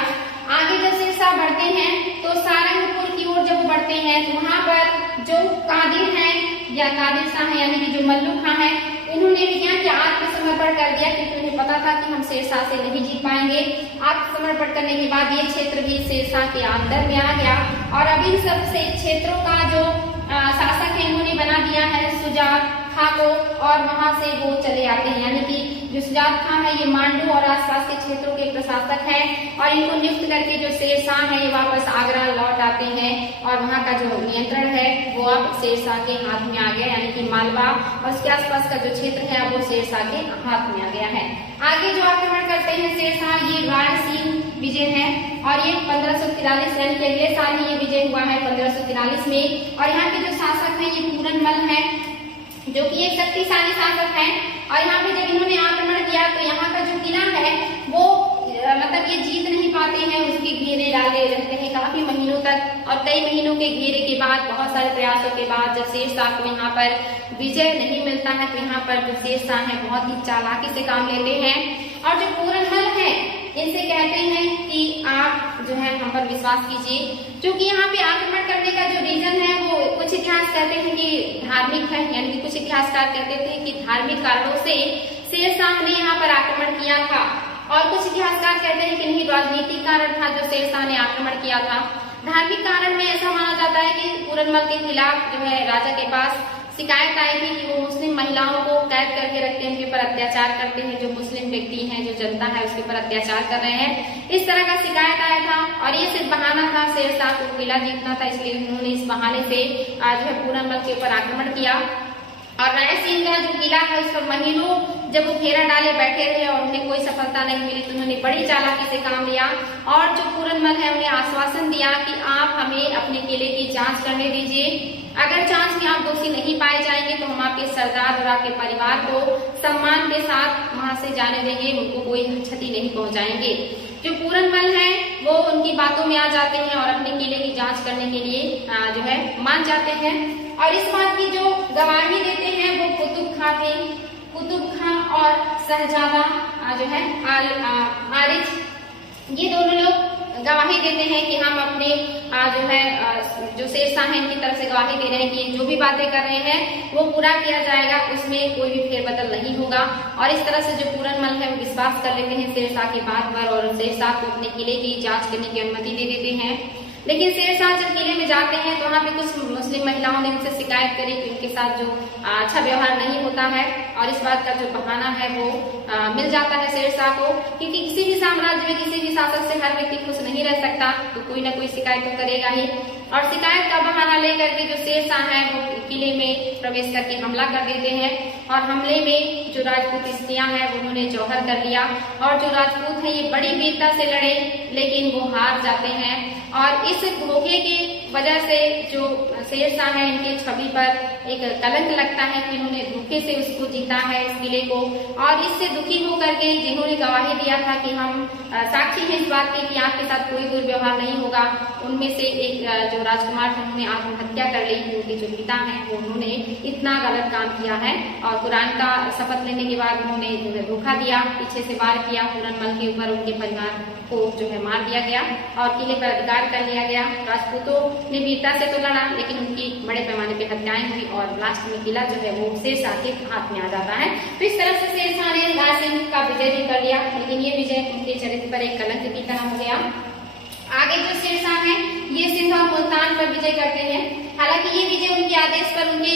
आगे जब शेर शाह बढ़ते हैं तो सारंगपुर की ओर जब बढ़ते हैं तो वहाँ पर जो कादिर हैं या कादिर शाह है यानी कि जो मल्लू खां है, इन्होंने भी क्या किया, आत्मसमर्पण कर दिया क्योंकि उन्हें पता था कि हम शेर शाह से नहीं जीत पाएंगे। आत्मसमर्पण करने के बाद ये क्षेत्र भी शेर शाह के अंदर में आ गया और अब इन सब से क्षेत्रों का जो शासक है इन्होंने बना दिया है सुजात खां को और वहां से वो चले आते हैं, यानी कि जो सुजात खां है ये मांडू और आसपास के क्षेत्रों के प्रशासक हैं और इनको नियुक्त करके जो शेर शाह है ये वापस आगरा लौट आते हैं और वहाँ का जो नियंत्रण है वो अब शेर शाह के हाथ में आ गया, यानी कि मालवा और उसके आसपास का जो क्षेत्र है वो शेर शाह के हाथ में आ गया है। आगे जो आक्रमण करते हैं शेर शाह, ये रायसीन विजय है और ये 1543 यानी कि अगले साल ही ये विजय हुआ है 1543 में। और यहाँ के जो शासक है ये पूरनमल है जो कि एक शक्तिशाली शासक है और यहाँ पे जब इन्होंने आक्रमण किया तो यहाँ का जो किला है वो मतलब ये जीत नहीं पाते हैं, उसके घेरे डाले रहते हैं काफी महीनों तक और कई महीनों के घेरे के बाद बहुत सारे प्रयासों के बाद जब शेर शाह को यहाँ पर विजय नहीं मिलता है तो यहाँ पर जो शेर शाह है बहुत ही चालाकी से काम लेते हैं और जो पूरनमल है इनसे कहते हैं कि आप जो है हम पर विश्वास कीजिए, क्योंकि यहाँ पे आक्रमण करने का जो रीजन है वो कुछ इतिहास कहते हैं कि धार्मिक है, यानी कि कुछ इतिहासकार कहते थे कि धार्मिक कारणों से शेर शाह ने यहाँ पर आक्रमण किया था और कुछ इतिहासकार कहते हैं कि नहीं राजनीतिक कारण था जो शेर शाह ने आक्रमण किया था। धार्मिक कारण में ऐसा माना जाता है कि पूरनमल के खिलाफ जो है राजा के पास शिकायत आई थी कि वो मुस्लिम महिलाओं को कैद करके रखते हैं, उनके ऊपर अत्याचार करते हैं, जो मुस्लिम व्यक्ति हैं जो जनता है उसके ऊपर अत्याचार कर रहे हैं, इस तरह का शिकायत आया था और ये सिर्फ बहाना था, शेर शाह को किला जीतना था इसलिए उन्होंने इस बहाने से जो है पूरनमल के ऊपर आक्रमण किया। और रायसीन का जो किला है उस पर महीनों जब वो घेरा डाले बैठे रहे और उन्हें कोई सफलता नहीं मिली तो उन्होंने बड़ी चालाकी से काम लिया और जो पूरनमल है उन्हें आश्वासन दिया कि आप हमें अपने किले की जांच करने दीजिए, अगर जांच में आप दोषी नहीं पाए जाएंगे तो हम आपके सरदार और आपके परिवार को सम्मान के साथ वहां से जाने देंगे, उनको कोई क्षति नहीं पहुंचाएंगे। जो पूरनमल है वो उनकी बातों में आ जाते हैं और अपने किले की जांच करने के लिए जो है मान जाते हैं और इस बात की जो गवाही देते हैं वो कुतुब खां थे। कुतुब खां और शहजादा जो है आरिज, ये दोनों लोग गवाही देते हैं कि हम अपने जो है जो शेर शाह है इनकी तरफ से गवाही दे रहे हैं कि जो भी बातें कर रहे हैं वो पूरा किया जाएगा, उसमें कोई भी फेरबदल नहीं होगा। और इस तरह से जो पूरनमल है वो विश्वास कर लेते हैं शेर शाह की बात पर और शेर शाह को अपने किले की जांच करने की अनुमति दे देते हैं। लेकिन शेर शाह जब किले में जाते हैं तो वहाँ पे कुछ मुस्लिम महिलाओं ने उनसे शिकायत करी कि उनके साथ जो अच्छा व्यवहार नहीं होता है और इस बात का जो बहाना है वो मिल जाता है शेर शाह को, क्योंकि किसी भी साम्राज्य में किसी भी शासक से हर व्यक्ति खुश नहीं रह सकता, तो कोई ना कोई शिकायत तो करेगा ही। और शिकायत का बहाना लेकर के जो शेर शाह है वो किले में प्रवेश करके हमला कर देते हैं और हमले में जो राजपूत स्त्रियां हैं उन्होंने जौहर कर लिया और जो राजपूत है ये बड़ी वीरता से लड़े लेकिन वो हार जाते हैं और इस धोखे की वजह से जो शेर शाह है इनके छवि पर एक कलंक लगता है कि इन्होंने धोखे से उसको जीता है इस किले को। और इससे दुखी होकर के जिन्होंने गवाही दिया था कि हम साक्षी हैं इस बात के कि आपके साथ कोई दुर्व्यवहार नहीं होगा, उनमें से एक जो राजकुमार थे उन्होंने आत्महत्या कर ली क्योंकि जो पिता हैं वो उन्होंने इतना गलत काम किया है और कुरान का शपथ लेने के बाद उन्होंने जो है धोखा दिया, पीछे से वार किया पूरनमल के ऊपर, उनके परिवार को जो है मार दिया गया और किले पर अधिकार कर लिया गया। राजपूतों ने वीरता से तो लड़ा लेकिन उनकी बड़े पैमाने पे हत्याएं हुई और लास्ट में किला जो है वो शेर शाह के हाथ में आ जाता है। तो इस तरह से शेर शाह ने रायसेन का विजय भी कर लिया, लेकिन ये विजय उनके चरित्र पर एक कलंक की तरह हो गया। आगे जो शेर शाह है ये सिंध और मुल्तान पर विजय करते हैं हालांकि ये विजय उनके आदेश पर उनके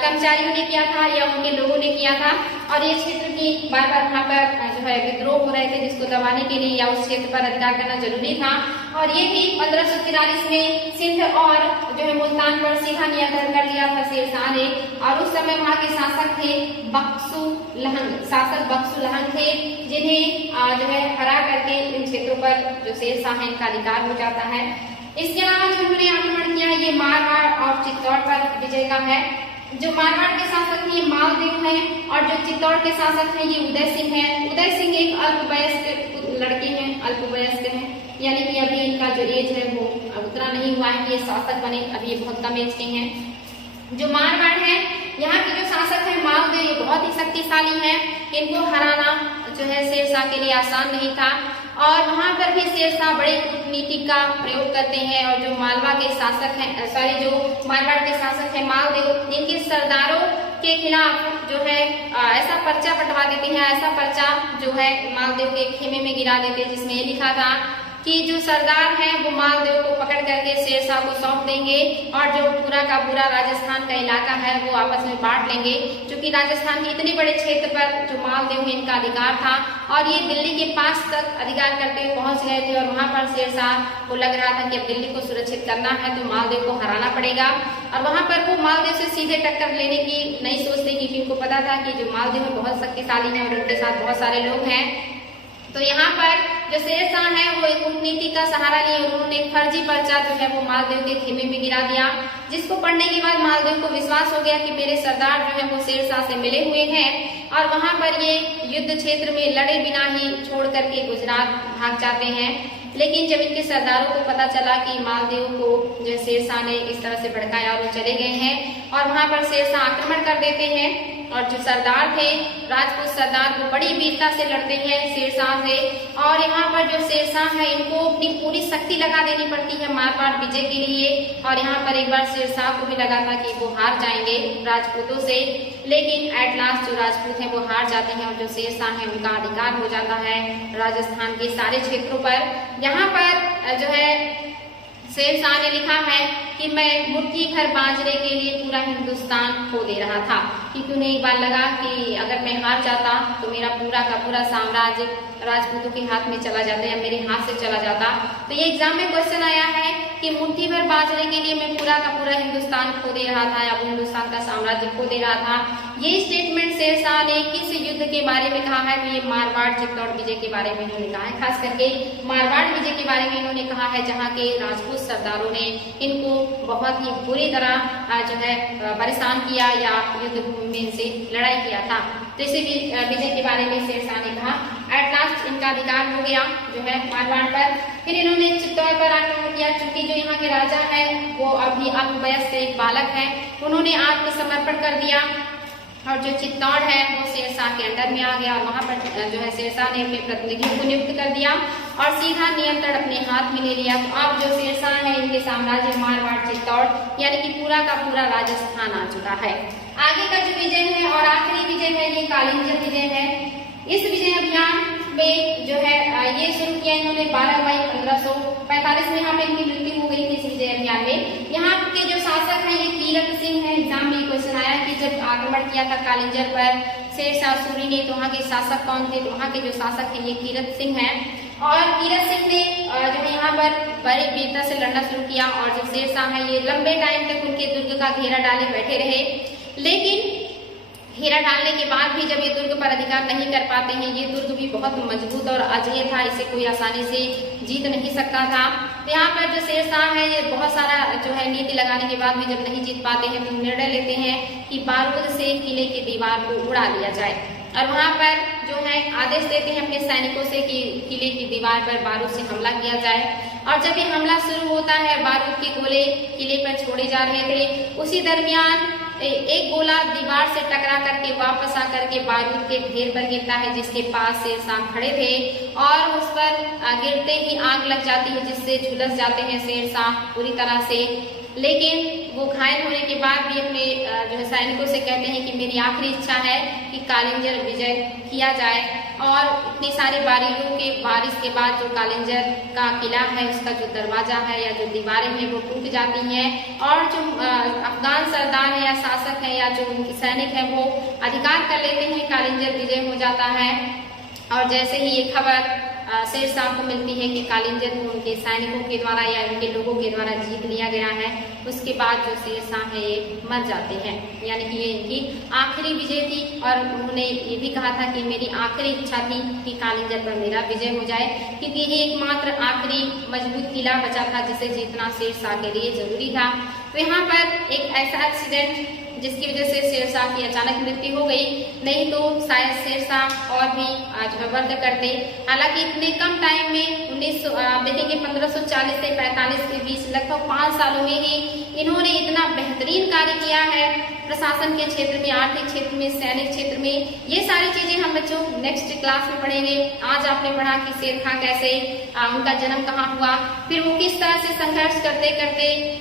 कर्मचारियों ने किया था या उनके लोगों ने किया था, और ये क्षेत्र की बार बार वहाँ पर जो है विद्रोह हो रहे थे, जिसको दबाने के लिए या उस क्षेत्र पर अधिकार करना जरूरी था। और ये भी 1543 में सिंध और जो है मुल्तान पर सीधा नियंत्रण कर लिया था शेरशाह ने। और उस समय वहाँ के शासक थे बख्शू लहंग थे, जिन्हें जो है हरा करके इन क्षेत्रों पर जो शेरशाह है इनका अधिकार हो जाता है। इसके अलावा जो उन्होंने आक्रमण किया ये मारवाड़ और चित्तौड़ पर विजय का है। जो मारवाड़ के शासक थे ये मालदेव हैं, और जो चित्तौड़ के शासक हैं ये उदय सिंह हैं। उदय सिंह एक अल्पवयस्क लड़के हैं, अल्पवयस्क हैं, यानी कि अभी इनका जो एज है वो उतना नहीं हुआ है कि ये शासक बने, अभी ये बहुत कम एज के हैं। जो मारवाड़ है यहाँ के जो शासक है मालदेव, ये बहुत ही शक्तिशाली हैं, इनको हराना जो है शेरशाह के लिए आसान नहीं था। और वहां पर भी शेरशाह बड़े कूटनीति का प्रयोग करते हैं। और जो मालवा के शासक हैं जो मारवाड़ के शासक हैं मालदेव, इनके सरदारों के खिलाफ जो है ऐसा पर्चा कटवा देते हैं, ऐसा पर्चा जो है मालदेव के खेमे में गिरा देते हैं, जिसमें ये लिखा था कि जो सरदार हैं वो मालदेव को पकड़ करके शेरशाह को सौंप देंगे, और जो पूरा का पूरा राजस्थान का इलाका है वो आपस में बांट लेंगे। क्योंकि राजस्थान के इतने बड़े क्षेत्र पर जो मालदेव है इनका अधिकार था, और ये दिल्ली के पास तक अधिकार करते हुए पहुंच गए थे। और वहां पर शेरशाह को लग रहा था कि अब दिल्ली को सुरक्षित करना है तो मालदेव को हराना पड़ेगा। और वहां पर वो मालदेव से सीधे टक्कर लेने की नहीं सोचते, क्योंकि उनको पता था कि जो मालदेव है बहुत शक्तिशाली है और उनके साथ बहुत सारे लोग हैं। तो यहाँ पर जो शेरशाह है वो एक कूटनीति का सहारा लिए, उन्होंने एक फर्जी पर्चा जो है वो मालदेव के खेमे में गिरा दिया, जिसको पढ़ने के बाद मालदेव को विश्वास हो गया कि मेरे सरदार जो है वो शेरशाह से मिले हुए हैं। और वहां पर ये युद्ध क्षेत्र में लड़े बिना ही छोड़ करके गुजरात भाग जाते हैं। लेकिन जब इनके सरदारों को पता चला कि मालदेव को जो शेरशाह ने इस तरह से भड़काया और वो चले गए हैं, और वहां पर शेरशाह आक्रमण कर देते हैं। और जो सरदार थे राजपूत सरदार वो बड़ी वीरता से लड़ते हैं शेरशाह से। और यहाँ पर जो शेरशाह है इनको अपनी पूरी शक्ति लगा देनी पड़ती है मारवाड़ विजय के लिए। और यहाँ पर एक बार शेरशाह को भी लगा था कि वो हार जाएंगे राजपूतों से, लेकिन एट लास्ट जो राजपूत हैं वो हार जाते हैं, और जो शेरशाह है उनका अधिकार हो जाता है राजस्थान के सारे क्षेत्रों पर। यहाँ पर जो है शेरशाह ने लिखा है कि मैं मुट्ठी भर बाजरे के लिए पूरा हिंदुस्तान खो दे रहा था, क्योंकि उन्हें एक बार लगा कि अगर मैं हार जाता तो मेरा पूरा का पूरा साम्राज्य राजपूतों के हाथ में चला जाता या मेरे हाथ से चला जाता। तो ये एग्जाम में क्वेश्चन आया है कि मुट्ठी भर बाजरे के लिए मैं पूरा का पूरा हिंदुस्तान खो दे रहा था या हिंदुस्तान का साम्राज्य खो दे रहा था। ये स्टेटमेंट शेरशाह ने किस युद्ध के बारे में कहा है? तो ये मारवाड़ चित्तौड़ विजय के बारे में इन्होंने कहा है, खास करके मारवाड़ विजय के बारे में इन्होंने कहा है, जहाँ के राजपूत सरदारों ने इनको बहुत ही बुरी तरह जो है परेशान किया या युद्ध भूमि में इनसे लड़ाई किया था। तो इसी विजय के बारे में शेरशाह ने कहा। एट लास्ट इनका अधिकार हो गया जो है मारवाड़ पर। फिर इन्होंने चित्तौड़ पर आक्रमण किया। चूंकि जो यहाँ के राजा है वो अभी अल्पवयस्क एक बालक है, उन्होंने आत्मसमर्पण कर दिया और जो चित्तौड़ है वो शेरशाह के अंडर में आ गया। और वहां पर जो है शेरशाह ने अपने प्रतिनिधियों को नियुक्त कर दिया और सीधा नियंत्रण अपने हाथ में ले लिया। तो अब जो शेरशाह है इनके साम्राज्य मारवाड़ चित्तौड़ यानी कि पूरा का पूरा राजस्थान आ चुका है। आगे का जो विजय है और आखिरी विजय है ये कालिंजर विजय है। इस विजय अभियान में जो है ये शुरू किया इन्होंने 12 मई 1545 में। यहाँ पे इनकी मृत्यु हो गई थी इस विजय अभियान में। यहाँ के जो शासक है ये कीरत सिंह है। एग्जाम में क्वेश्चन आया कि जब आक्रमण किया था कालिंजर पर शेरशाह सूरी ने तो वहाँ के शासक कौन थे? तो वहाँ के जो शासक है ये कीरत सिंह है। और कीरत सिंह ने जो है यहाँ पर बड़ी वीरता से लड़ना शुरू किया और जो शेरशाह है ये लंबे टाइम तक उनके दुर्ग का घेरा डाले बैठे रहे। लेकिन घेरा डालने के बाद भी जब ये दुर्ग पर अधिकार नहीं कर पाते हैं, ये दुर्ग भी बहुत मजबूत और अजेय था, इसे कोई आसानी से जीत नहीं सकता था। तो यहाँ पर जो शेरशाह है ये बहुत सारा जो है नीति लगाने के बाद भी जब नहीं जीत पाते हैं तो निर्णय लेते हैं कि बारूद से किले की दीवार को उड़ा दिया जाए। और वहाँ पर जो है आदेश देते हैं अपने सैनिकों से कि किले की दीवार पर बारूद से हमला किया जाए। और जब ये हमला शुरू होता है, बारूद के गोले किले पर छोड़े जा रहे थे, उसी दरमियान एक गोला दीवार से टकरा करके वापस आकर के बारूद के ढेर पर गिरता है जिसके पास शेरशाह खड़े थे और उस पर गिरते ही आग लग जाती है जिससे झुलस जाते हैं शेरशाह पूरी तरह से। लेकिन वो घायल होने के बाद भी अपने जो है सैनिकों से कहते हैं कि मेरी आखिरी इच्छा है कि कालिंजर विजय किया जाए। और इतनी सारी बारिश के बाद जो कालिंजर का किला है उसका जो दरवाजा है या जो दीवारें हैं वो टूट जाती हैं और जो अफगान सरदार है या शासक है या जो उनके सैनिक है वो अधिकार कर लेते हैं, कालिंजर विजय हो जाता है। और जैसे ही ये खबर शेरशाह को मिलती है कि कालिंजर को उनके सैनिकों के द्वारा या उनके लोगों के द्वारा जीत लिया गया है, उसके बाद जो शेरशाह है ये मर जाते हैं। यानी कि ये इनकी आखिरी विजय थी और उन्होंने ये भी कहा था कि मेरी आखिरी इच्छा थी कि कालिंजर पर मेरा विजय हो जाए, क्योंकि ये एकमात्र आखिरी मजबूत किला बचा था जिसे जीतना शेरशाह के लिए जरूरी था। तो यहाँ पर एक ऐसा एक्सीडेंट जिसकी वजह से शेरशाह की अचानक मृत्यु हो गई, नहीं तो शायद शेरशाह और भी आज वर्क करते। हालांकि इतने कम टाइम में आप देखेंगे 1540 से 45 के बीच लगभग 5 सालों में ही इन्होंने इतना बेहतरीन कार्य किया है प्रशासन के क्षेत्र में, आर्थिक क्षेत्र में, सैनिक क्षेत्र में। ये सारी चीजें हम बच्चों नेक्स्ट क्लास में पढ़ेंगे। आज आपने पढ़ा कि शेर खां कैसे उनका जन्म कहाँ हुआ, फिर वो किस तरह से संघर्ष करते करते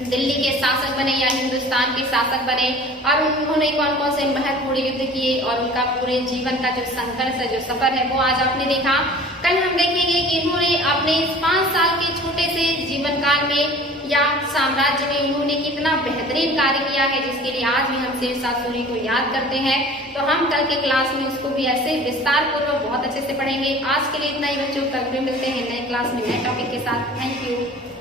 दिल्ली के शासक बने या हिंदुस्तान के शासक बने और उन्होंने कौन कौन से महत्वपूर्ण युद्ध किए और उनका पूरे जीवन का जो संघर्ष है, जो सफर है, वो आज आपने देखा। कल हम देखेंगे कि इन्होंने अपने इस 5 साल के छोटे से जीवन काल में या साम्राज्य में इन्होंने कितना बेहतरीन कार्य किया है, जिसके लिए आज भी हम शेरशाह सूरी को याद करते हैं। तो हम कल के क्लास में उसको भी ऐसे विस्तार पूर्वक बहुत अच्छे से पढ़ेंगे। आज के लिए इतना ही बच्चों, कल भी मिलते हैं नए क्लास में नए टॉपिक के साथ। Thank you.